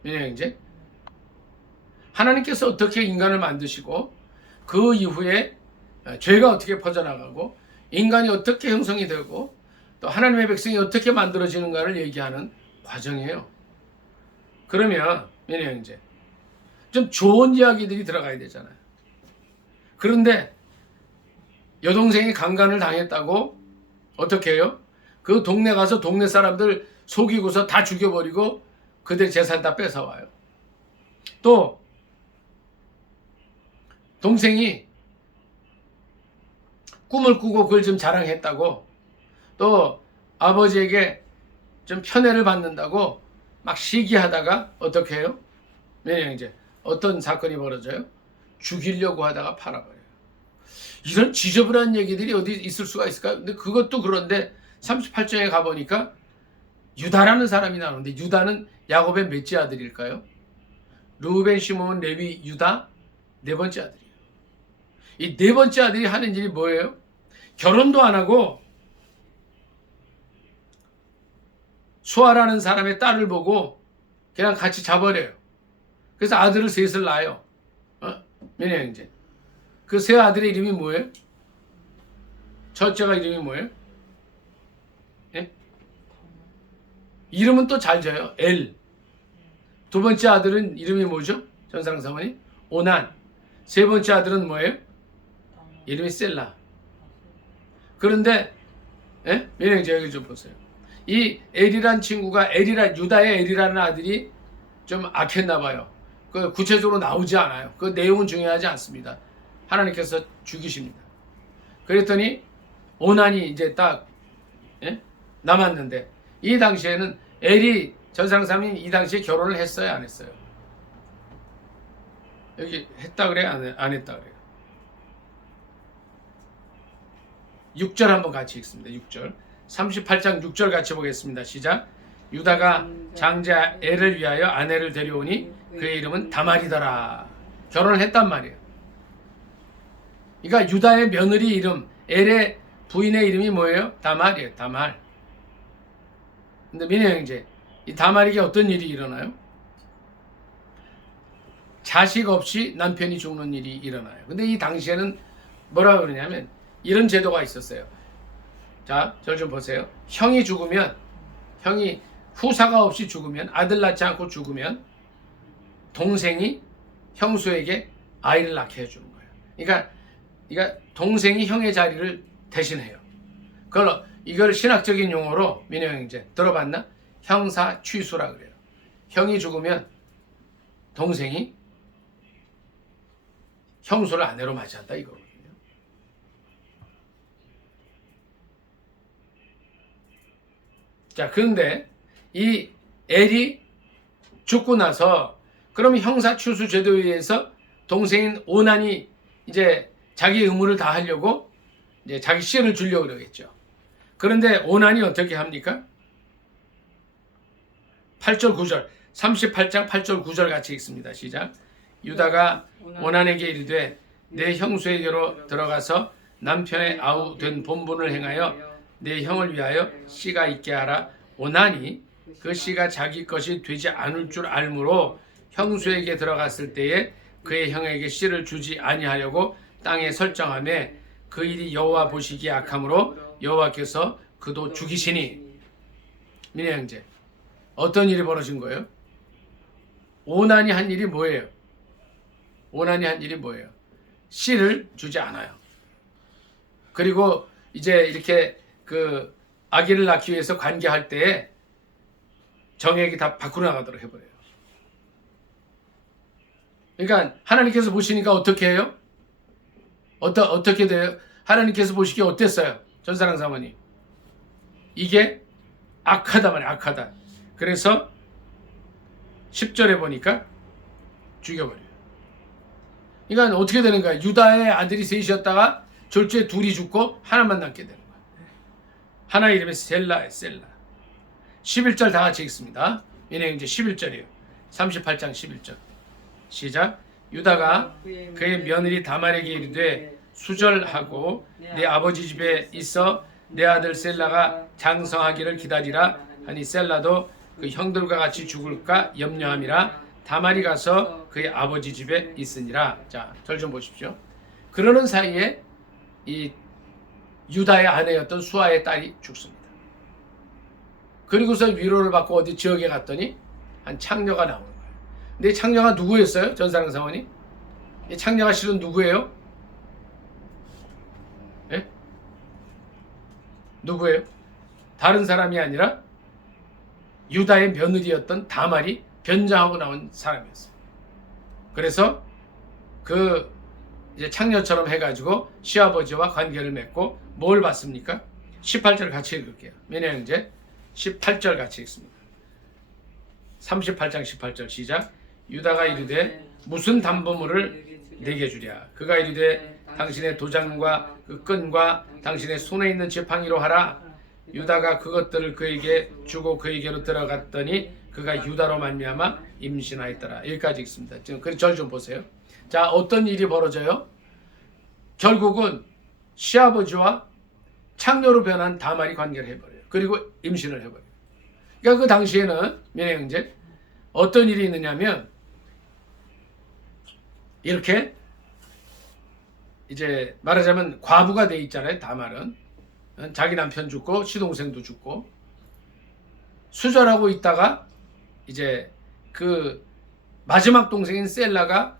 민영이제 하나님께서 어떻게 인간을 만드시고 그 이후에 죄가 어떻게 퍼져나가고 인간이 어떻게 형성이 되고 또 하나님의 백성이 어떻게 만들어지는가를 얘기하는 과정이에요. 그러면 민영이제 좀 좋은 이야기들이 들어가야 되잖아요. 그런데 여동생이 강간을 당했다고 어떻게 해요? 그 동네 가서 동네 사람들 속이고서 다 죽여버리고 그들 재산 다 뺏어와요. 또 동생이 꿈을 꾸고 그걸 좀 자랑했다고 또 아버지에게 좀 편애를 받는다고 막 시기하다가 어떻게 해요? 이제 어떤 사건이 벌어져요? 죽이려고 하다가 팔아버려요. 이런 지저분한 얘기들이 어디 있을 수가 있을까요? 근데 그것도 그런데 38장에 가보니까 유다라는 사람이 나오는데 유다는 야곱의 몇째 아들일까요? 르우벤, 시몬, 레위, 유다 네 번째 아들이에요. 이 네 번째 아들이 하는 일이 뭐예요? 결혼도 안 하고 수아라는 사람의 딸을 보고 그냥 같이 자버려요. 그래서 아들을 셋을 낳아요. 몇년 형제? 그 세 아들의 이름이 뭐예요? 첫째가 이름이 뭐예요? 예? 이름은 또 잘 져요. 엘. 두 번째 아들은 이름이 뭐죠? 전사랑 사모님? 오난. 세 번째 아들은 뭐예요? 이름이 셀라. 그런데 민영제 여기 좀 보세요. 이 엘이란 친구가 유다의 엘이라는 아들이 좀 악했나 봐요. 그 구체적으로 나오지 않아요. 그 내용은 중요하지 않습니다. 하나님께서 죽이십니다. 그랬더니 오난이 이제 딱 남았는데 이 당시에는 엘이 전상사람이 이 당시에 결혼을 했어요, 안 했어요? 여기 했다 그래요, 안 했다 그래요? 6절 한번 같이 읽습니다. 6절. 38장 6절 같이 보겠습니다. 시작. 유다가 장자 엘을 위하여 아내를 데려오니 그의 이름은 다말이더라. 결혼을 했단 말이에요. 그러니까 유다의 며느리 이름, 엘의 부인의 이름이 뭐예요? 다말이에요. 다말. 근데 민혜 형제, 이 다말에게 어떤 일이 일어나요? 자식 없이 남편이 죽는 일이 일어나요. 근데 이 당시에는 뭐라 그러냐면 이런 제도가 있었어요. 자, 저를 좀 보세요. 형이 후사가 없이 죽으면, 아들 낳지 않고 죽으면 동생이 형수에게 아이를 낳게 해주는 거예요. 그러니까 동생이 형의 자리를 대신해요. 이걸 신학적인 용어로 민혜 형제 들어봤나? 형사 취수라 그래요. 형이 죽으면 동생이 형수를 아내로 맞이한다 이거거든요. 자, 그런데 이 엘이 죽고 나서 그러면 형사 취수 제도에 의해서 동생인 오난이 이제 자기 의무를 다 하려고 이제 자기 씨를 주려고 그러겠죠. 그런데 오난이 어떻게 합니까? 8절 9절 38장 8절 9절 같이 읽습니다. 시작. 유다가 오난에게 이르되 내 형수에게로 들어가서 남편의 아우 된 본분을 행하여 내 형을 위하여 씨가 있게 하라. 오난이 그 씨가 자기 것이 되지 않을 줄 알므로 형수에게 들어갔을 때에 그의 형에게 씨를 주지 아니하려고 땅에 설정하며 그 일이 여호와 보시기에 악함으로 여호와께서 그도 죽이시니. 민혜 형제, 어떤 일이 벌어진 거예요? 오난이 한 일이 뭐예요? 씨를 주지 않아요. 그리고 이제 이렇게 그 아기를 낳기 위해서 관계할 때에 정액이 다 밖으로 나가도록 해버려요. 그러니까 하나님께서 보시니까 어떻게 해요? 어떻게 돼요? 하나님께서 보시기에 어땠어요? 전사랑 사모님, 이게 악하다 말이야. 악하다. 그래서 10절에 보니까 죽여버려요. 그러니까 어떻게 되는 거야? 유다의 아들이 셋이었다가 졸지에 둘이 죽고 하나만 남게 되는 거야. 하나 이름이 셀라. 11절 다 같이 읽습니다. 얘네 이제 11절이에요. 38장 11절. 시작. 유다가 그의 며느리 다말에게 이르되 수절하고 내 아버지 집에 있어 내 아들 셀라가 장성하기를 기다리라 하니 셀라도 그 형들과 같이 죽을까 염려함이라 다말이 가서 그의 아버지 집에 있으니라. 자, 절 좀 보십시오. 그러는 사이에 이 유다의 아내였던 수아의 딸이 죽습니다. 그리고서 위로를 받고 어디 지역에 갔더니 한 창녀가 나오는 거예요. 근데 이 창녀가 누구였어요? 전사랑 사모님? 이 창녀가 실은 누구예요? 예? 누구예요? 다른 사람이 아니라 유다의 며느리였던 다말이 변장하고 나온 사람이었어요. 그래서 그 이제 창녀처럼 해가지고 시아버지와 관계를 맺고 뭘 받습니까? 18절 같이 읽을게요. 민혜 형제 18절 같이 읽습니다. 38장 18절 시작. 유다가 이르되 무슨 담보물을 내게 주랴. 그가 이르되 당신의 도장과 그 끈과 당신의 손에 있는 지팡이로 하라. 유다가 그것들을 그에게 주고 그에게로 들어갔더니 그가 유다로 말미암아 임신하였더라. 여기까지 있습니다. 지금 그 절 좀 보세요. 자, 어떤 일이 벌어져요? 결국은 시아버지와 창녀로 변한 다말이 관계를 해버려요. 그리고 임신을 해버려요. 그러니까 그 당시에는 민혜 형제 어떤 일이 있느냐면 이렇게 이제 말하자면 과부가 돼 있잖아요. 다말은 자기 남편 죽고 시동생도 죽고 수절하고 있다가 이제 그 마지막 동생인 셀라가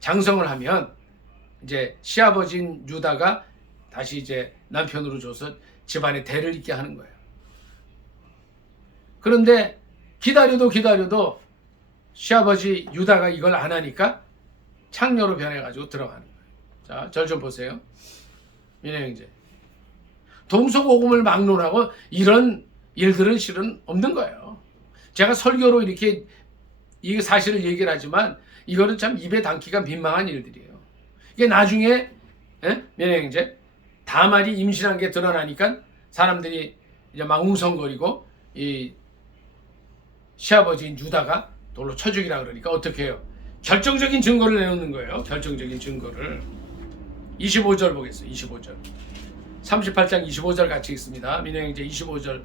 장성을 하면 이제 시아버지인 유다가 다시 이제 남편으로 줘서 집안에 대를 잇게 하는 거예요. 그런데 기다려도 시아버지 유다가 이걸 안 하니까 창녀로 변해가지고 들어가는 거예요. 자, 절 좀 보세요. 민혜 형제. 동서고금을 막론하고 이런 일들은 실은 없는 거예요. 제가 설교로 이렇게 이 사실을 얘기를 하지만 이거는 참 입에 담기가 민망한 일들이에요. 이게 나중에 민혜 형제 다말이 임신한 게 드러나니까 사람들이 이제 막 웅성거리고 이 시아버지인 유다가 돌로 쳐 죽이라 그러니까 어떻게 해요? 결정적인 증거를 내놓는 거예요. 결정적인 증거를. 25절 보겠어요. 25절. 38장 25절 같이 읽습니다. 민혜 형제 25절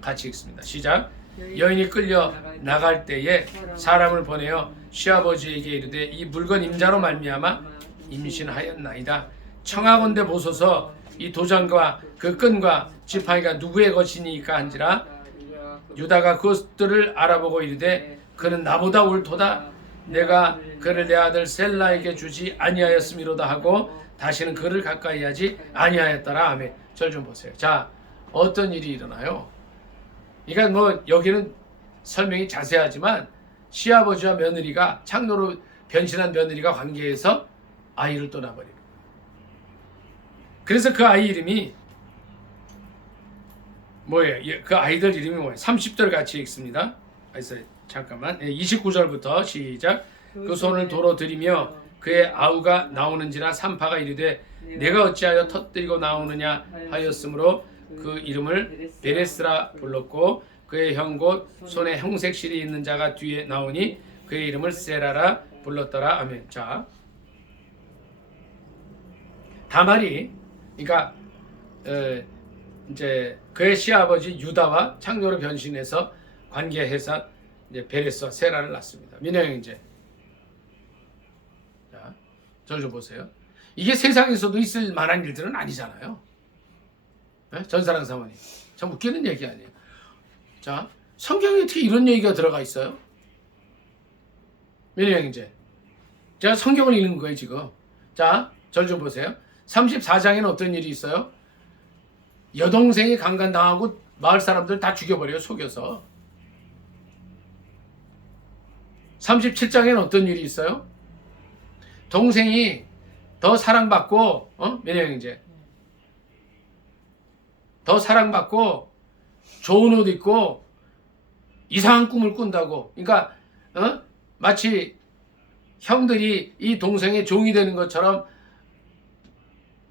같이 읽습니다. 시작. 여인이 끌려 나갈 때에 사람을 보내어 시아버지에게 이르되 이 물건 임자로 말미암아 임신하였나이다. 청하건대 보소서 이 도장과 그 끈과 지팡이가 누구의 것이니까 한지라. 유다가 그것들을 알아보고 이르되 그는 나보다 옳도다. 내가 그를 내 아들 셀라에게 주지 아니하였음이로다 하고 다시는 그를 가까이 하지 아니하였더라. 아멘. 절 좀 보세요. 자, 어떤 일이 일어나요? 그러니까 뭐 여기는 설명이 자세하지만 시아버지와 며느리가 창녀로 변신한 며느리가 관계해서 아이를 떠나버리고, 그래서 그 아이 이름이 뭐예요? 그 아이들 이름이 뭐예요? 30절 같이 읽습니다. 잠깐만. 29절부터 시작. 그 손을 도로 들이며 그의 아우가 나오는지라 산파가 이르되 내가 어찌하여 터뜨리고 나오느냐 하였으므로 그 이름을 베레스라 불렀고 그의 형 곧 손에 형색실이 있는 자가 뒤에 나오니 그의 이름을 세라라 불렀더라. 아멘. 자, 다말이 그러니까 이제 그의 시아버지 유다와 창녀로 변신해서 관계해서 이제 베레스와 세라를 낳습니다. 민혜 형제. 자, 절 좀 보세요. 이게 세상에서도 있을 만한 일들은 아니잖아요. 네? 전사랑 사모님. 참 웃기는 얘기 아니에요. 자, 성경에 어떻게 이런 얘기가 들어가 있어요? 민혜 형제. 제가 성경을 읽는 거예요, 지금. 자, 절 좀 보세요. 34장에는 어떤 일이 있어요? 여동생이 강간당하고 마을 사람들 다 죽여버려요, 속여서. 37장에는 어떤 일이 있어요? 동생이 더 사랑받고, 민혜 형제. 더 사랑받고 좋은 옷 입고 이상한 꿈을 꾼다고. 그러니까 마치 형들이 이 동생의 종이 되는 것처럼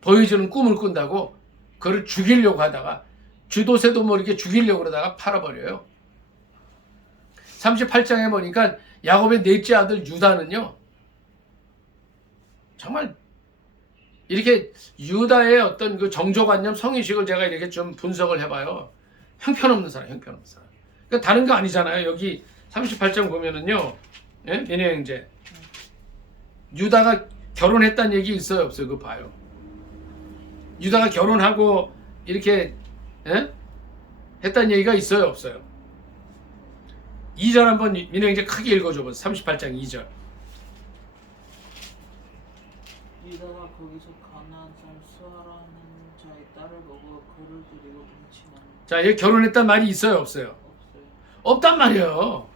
보여주는 꿈을 꾼다고 그를 죽이려고 하다가 주도세도 모르게 죽이려고 그러다가 팔아버려요. 38장에 보니까 야곱의 넷째 아들 유다는요, 정말 이렇게 유다의 어떤 그 정조관념, 성의식을 제가 이렇게 좀 분석을 해봐요. 형편없는 사람, 형편없는 사람. 그러니까 다른 거 아니잖아요. 여기 38장 보면은요, 예? 민혜 형제. 유다가 결혼했다는 얘기 있어요, 없어요? 그거 봐요. 유다가 결혼하고 이렇게 했다는 얘기가 있어요, 없어요? 2절 한번 민혜 형제 크게 읽어줘 보세요. 38장 2절. 유다가 거기서 가나안 사람 수아라는 자의 딸을 먹어 그를 데리고 뭉치는. 자, 얘 결혼했단 말이 있어요, 없어요? 없어요. 없단 말이에요.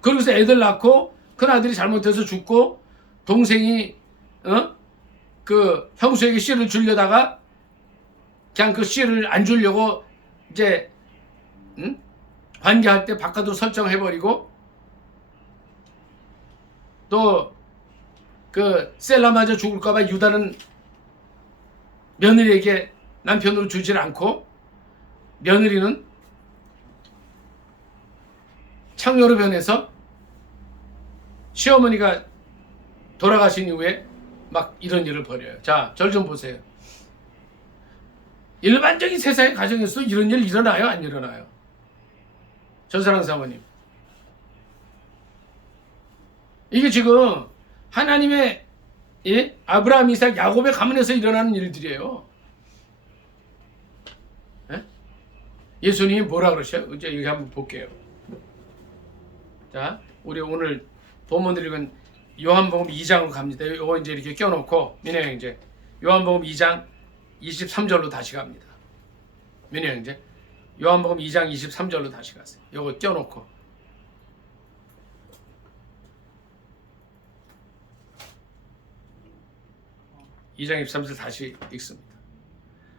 그러고서 애들 낳고 큰 아들이 잘못해서 죽고 동생이 그 형수에게 씨를 주려다가 그냥 그 씨를 안 주려고 이제 관계할 때 바깥으로 설정해버리고, 또 그 셀라마저 죽을까봐 유다는 며느리에게 남편으로 주질 않고 며느리는 창녀로 변해서 시어머니가 돌아가신 이후에 막 이런 일을 벌여요. 자, 절 좀 보세요. 일반적인 세상의 가정에서 이런 일 일어나요? 안 일어나요? 전사랑 사모님. 이게 지금 하나님의 아브라함, 이삭, 야곱의 가문에서 일어나는 일들이에요. 예수님이 뭐라 그러셔요? 이제 여기 한번 볼게요. 자, 우리 오늘 본문 읽은 요한복음 2장으로 갑니다. 이거 이제 이렇게 껴놓고 민혜 형제 요한복음 2장 23절로 다시 갑니다. 민혜 형제 요한복음 2장 23절로 다시 가세요. 이거 껴놓고 2장 23절 다시 읽습니다.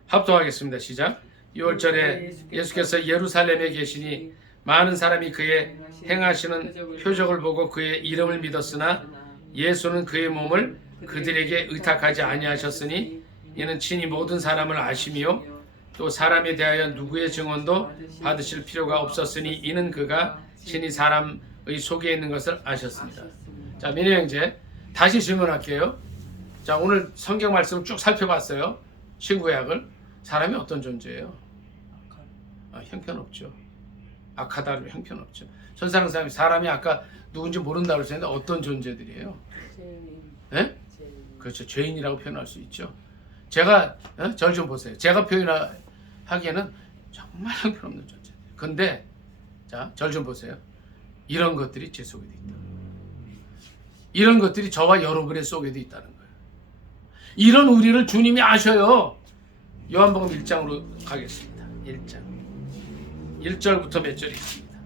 합독하겠습니다. 시작. 6월절에 예수께서 예루살렘에 계시니 많은 사람이 그의 행하시는 표적을 보고 그의 이름을 믿었으나 예수는 그의 몸을 그들에게 의탁하지 아니하셨으니 이는 친히 모든 사람을 아시며 또 사람에 대하여 누구의 증언도 받으실 필요가 없었으니 이는 그가 친히 사람의 속에 있는 것을 아셨습니다. 자, 민혜 형제 다시 질문할게요. 자, 오늘 성경 말씀을 쭉 살펴봤어요. 신구약을. 사람이 어떤 존재예요? 형편없죠. 악하다 하면 형편없죠. 천사랑 사람이 아까 누군지 모른다고 했는데 어떤 존재들이에요? 예? 그렇죠. 죄인이라고 표현할 수 있죠. 제가 절 좀 보세요. 제가 표현하기에는 정말 형편없는 존재. 근데 자, 절 좀 보세요. 이런 것들이 제 속에도 있다. 이런 것들이 저와 여러분의 속에도 있다는 거예요. 이런 우리를 주님이 아셔요. 요한복음 1장으로 가겠습니다. 1장 1절부터 몇 절이 있습니다.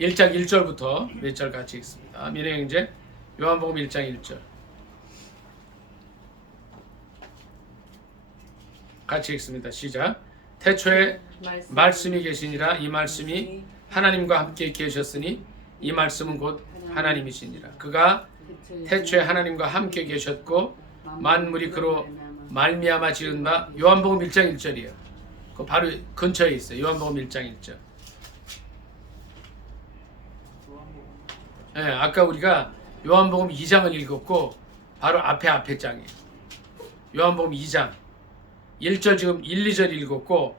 1장 1절부터 몇 절 같이 읽습니다. 민혜 형제 요한복음 1장 1절 같이 읽습니다. 시작. 태초에 말씀이 계시니라. 이 말씀이 하나님과 함께 계셨으니 이 말씀은 곧 하나님이시니라. 그가 태초에 하나님과 함께 계셨고 만물이 그로 말미암아 지은 바. 요한복음 1장 1절이에요. 그 바로 근처에 있어요. 요한복음 1장 1절. 예, 아까 우리가 요한복음 2장을 읽었고 바로 앞에 장이에요. 요한복음 2장 1절 지금 1, 2절 읽었고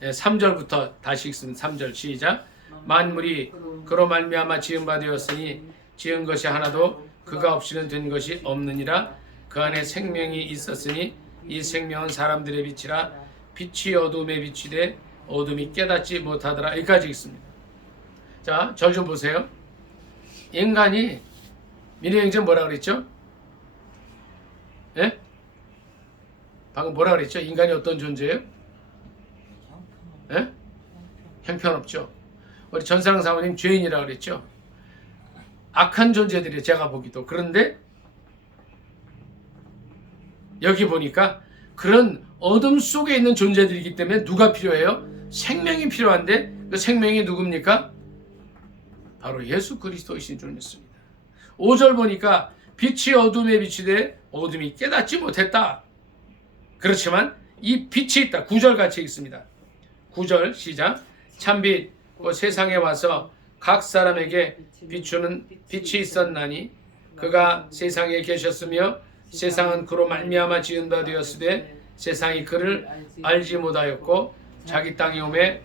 3절부터 다시 읽습니다. 3절 시작. 만물이 그로 말미암아 지은 바 되었으니 지은 것이 하나도 그가 없이는 된 것이 없느니라. 그 안에 생명이 있었으니 이 생명은 사람들의 빛이라. 빛이 어둠에 비치되 어둠이 깨닫지 못하더라. 여기까지 읽습니다. 자, 절 좀 보세요. 인간이 민혜 형제 뭐라 그랬죠? 예? 방금 뭐라 그랬죠? 인간이 어떤 존재예요? 예? 형편없죠. 우리 전사랑 사모님 죄인이라 그랬죠? 악한 존재들이에요. 제가 보기도. 그런데 여기 보니까 그런 어둠 속에 있는 존재들이기 때문에 누가 필요해요? 생명이 필요한데 그 생명이 누굽니까? 바로 예수 그리스도이신 줄 믿습니다. 5절 보니까 빛이 어둠에 비치되 어둠이 깨닫지 못했다. 그렇지만 이 빛이 있다. 9절 같이 읽습니다. 9절 시작. 참빛 세상에 와서 각 사람에게 비추는 빛이 있었나니 그가 세상에 계셨으며 세상은 그로 말미암아 지은 바 되었으되 세상이 그를 알지 못하였고 자기 땅에 오매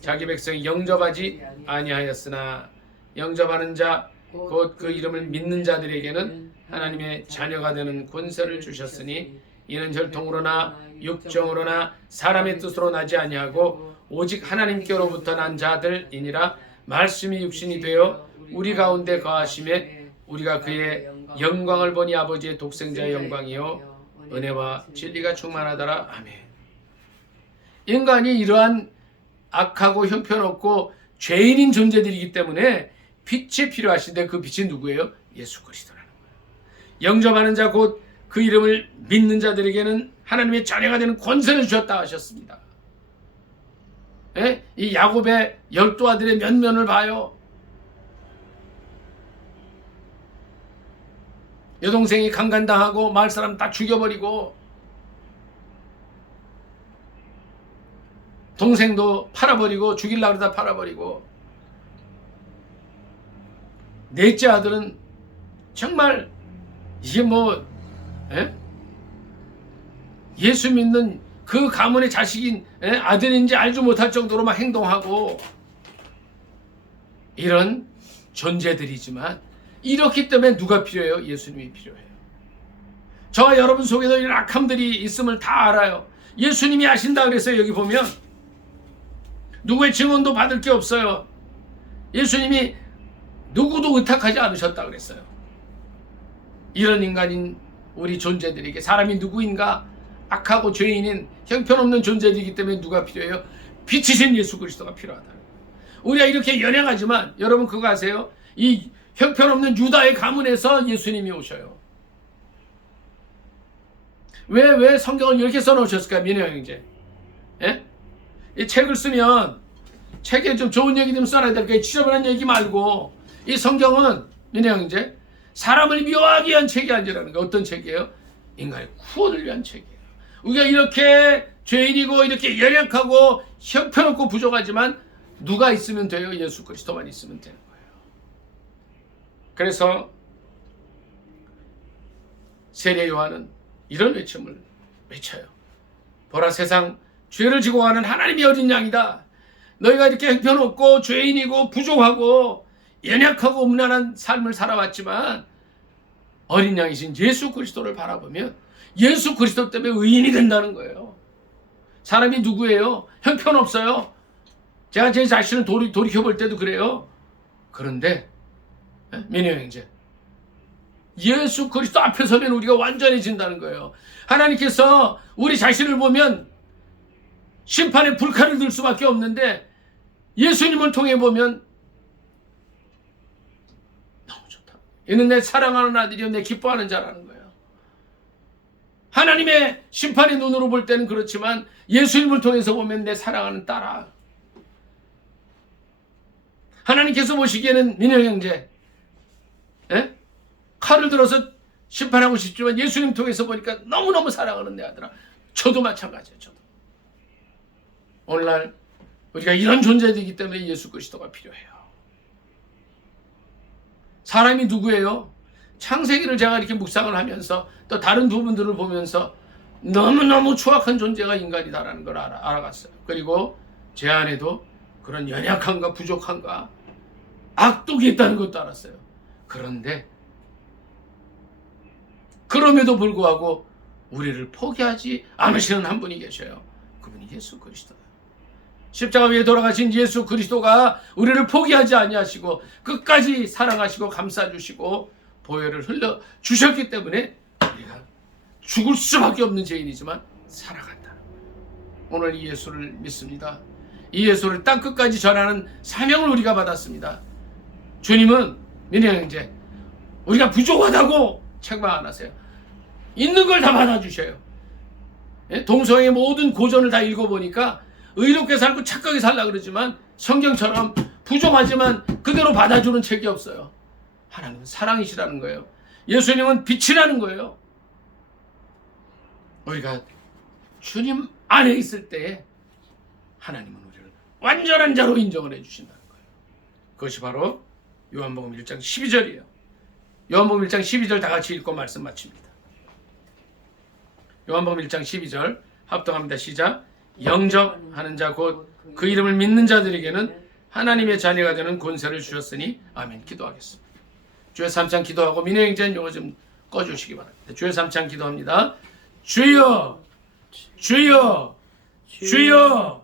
자기 백성이 영접하지 아니하였으나 영접하는 자 곧 그 이름을 믿는 자들에게는 하나님의 자녀가 되는 권세를 주셨으니 이는 혈통으로나 육정으로나 사람의 뜻으로 나지 아니하고 오직 하나님께로부터 난 자들이니라. 말씀이 육신이 되어 우리 가운데 거하심에 우리가 그의 영광을 보니 아버지의 독생자의 영광이요 은혜와 진리가 충만하더라. 아멘. 인간이 이러한 악하고 형편없고 죄인인 존재들이기 때문에 빛이 필요하신데 그 빛이 누구예요? 예수 그리스도라는 거예요. 영접하는 자 곧 그 이름을 믿는 자들에게는 하나님의 자녀가 되는 권세를 주셨다 하셨습니다. 예? 이 야곱의 12 아들의 면면을 봐요. 여동생이 강간당하고 마을 사람 다 죽여버리고 동생도 팔아버리고 죽이려고 그러다 팔아버리고 넷째 아들은 정말 이게 뭐 예수 믿는 그 가문의 자식인 아들인지 알지 못할 정도로 막 행동하고 이런 존재들이지만 이렇기 때문에 누가 필요해요? 예수님이 필요해요. 저와 여러분 속에도 이런 악함들이 있음을 다 알아요. 예수님이 아신다 그랬어요. 여기 보면 누구의 증언도 받을 게 없어요. 예수님이 누구도 의탁하지 않으셨다 그랬어요. 이런 인간인 우리 존재들에게 사람이 누구인가? 악하고 죄인인 형편없는 존재들이기 때문에 누가 필요해요? 빛이신 예수 그리스도가 필요하다. 우리가 이렇게 연약하지만 여러분 그거 아세요? 이 형편없는 유다의 가문에서 예수님이 오셔요. 왜 성경을 이렇게 써놓으셨을까요? 민혜 형제. 예? 이 책을 쓰면 책에 좀 좋은 얘기 좀 써놔야 될까요? 지저분한 얘기 말고 이 성경은 민혜 형제 사람을 미워하기 위한 책이 아니라는 거. 어떤 책이에요? 인간의 구원을 위한 책이에요. 우리가 이렇게 죄인이고 이렇게 연약하고 형편없고 부족하지만 누가 있으면 돼요? 예수 그리스도만 있으면 되는 거예요. 그래서 세례 요한은 이런 외침을 외쳐요. 보라 세상 죄를 지고 가는 하나님의 어린 양이다. 너희가 이렇게 형편없고 죄인이고 부족하고 연약하고 음란한 삶을 살아왔지만 어린 양이신 예수 그리스도를 바라보면 예수 그리스도 때문에 의인이 된다는 거예요. 사람이 누구예요? 형편없어요. 제가 제 자신을 돌이켜볼 때도 그래요. 그런데 민혜 형제 예수 그리스도 앞에 서면 우리가 완전해진다는 거예요. 하나님께서 우리 자신을 보면 심판의 불칼을 들 수밖에 없는데 예수님을 통해 보면 너무 좋다. 이는 내 사랑하는 아들이요 내 기뻐하는 자라는 거예요. 하나님의 심판의 눈으로 볼 때는 그렇지만 예수님을 통해서 보면 내 사랑하는 딸아. 하나님께서 보시기에는 민혜 형제 칼을 들어서 심판하고 싶지만 예수님 통해서 보니까 너무너무 사랑하는 내 아들아. 저도 마찬가지예요. 저도. 오늘날 우리가 이런 존재이기 때문에 예수 그리스도가 필요해요. 사람이 누구예요? 창세기를 제가 이렇게 묵상을 하면서 또 다른 부분들을 보면서 너무너무 추악한 존재가 인간이다라는 걸 알아갔어요. 그리고 제 안에도 그런 연약함과 부족함과 악독이 있다는 것도 알았어요. 그런데 그럼에도 불구하고 우리를 포기하지 않으시는 한 분이 계셔요. 그분이 예수 그리스도예요. 십자가 위에 돌아가신 예수 그리스도가 우리를 포기하지 아니하시고 끝까지 사랑하시고 감싸주시고 보혈을 흘려 주셨기 때문에 우리가 죽을 수밖에 없는 죄인이지만 살아간다는 거예요. 오늘 이 예수를 믿습니다. 이 예수를 땅 끝까지 전하는 사명을 우리가 받았습니다. 주님은 민혜 형제 우리가 부족하다고 책망 안 하세요. 있는 걸 다 받아주셔요. 동서의 모든 고전을 다 읽어보니까 의롭게 살고 착하게 살라 그러지만 성경처럼 부족하지만 그대로 받아주는 책이 없어요. 하나님은 사랑이시라는 거예요. 예수님은 빛이라는 거예요. 우리가 주님 안에 있을 때 하나님은 우리를 완전한 자로 인정을 해주신다는 거예요. 그것이 바로 요한복음 1장 12절이에요. 요한복음 1장 12절 다 같이 읽고 말씀 마칩니다. 요한복음 1장 12절 합동합니다. 시작. 영접하는 자 곧 그 이름을 믿는 자들에게는 하나님의 자녀가 되는 권세를 주셨으니 아멘. 기도하겠습니다. 주의 삼창 기도하고 민혜 형제는 요거 좀 꺼주시기 바랍니다. 주의 삼창 기도합니다. 주여 주여 주여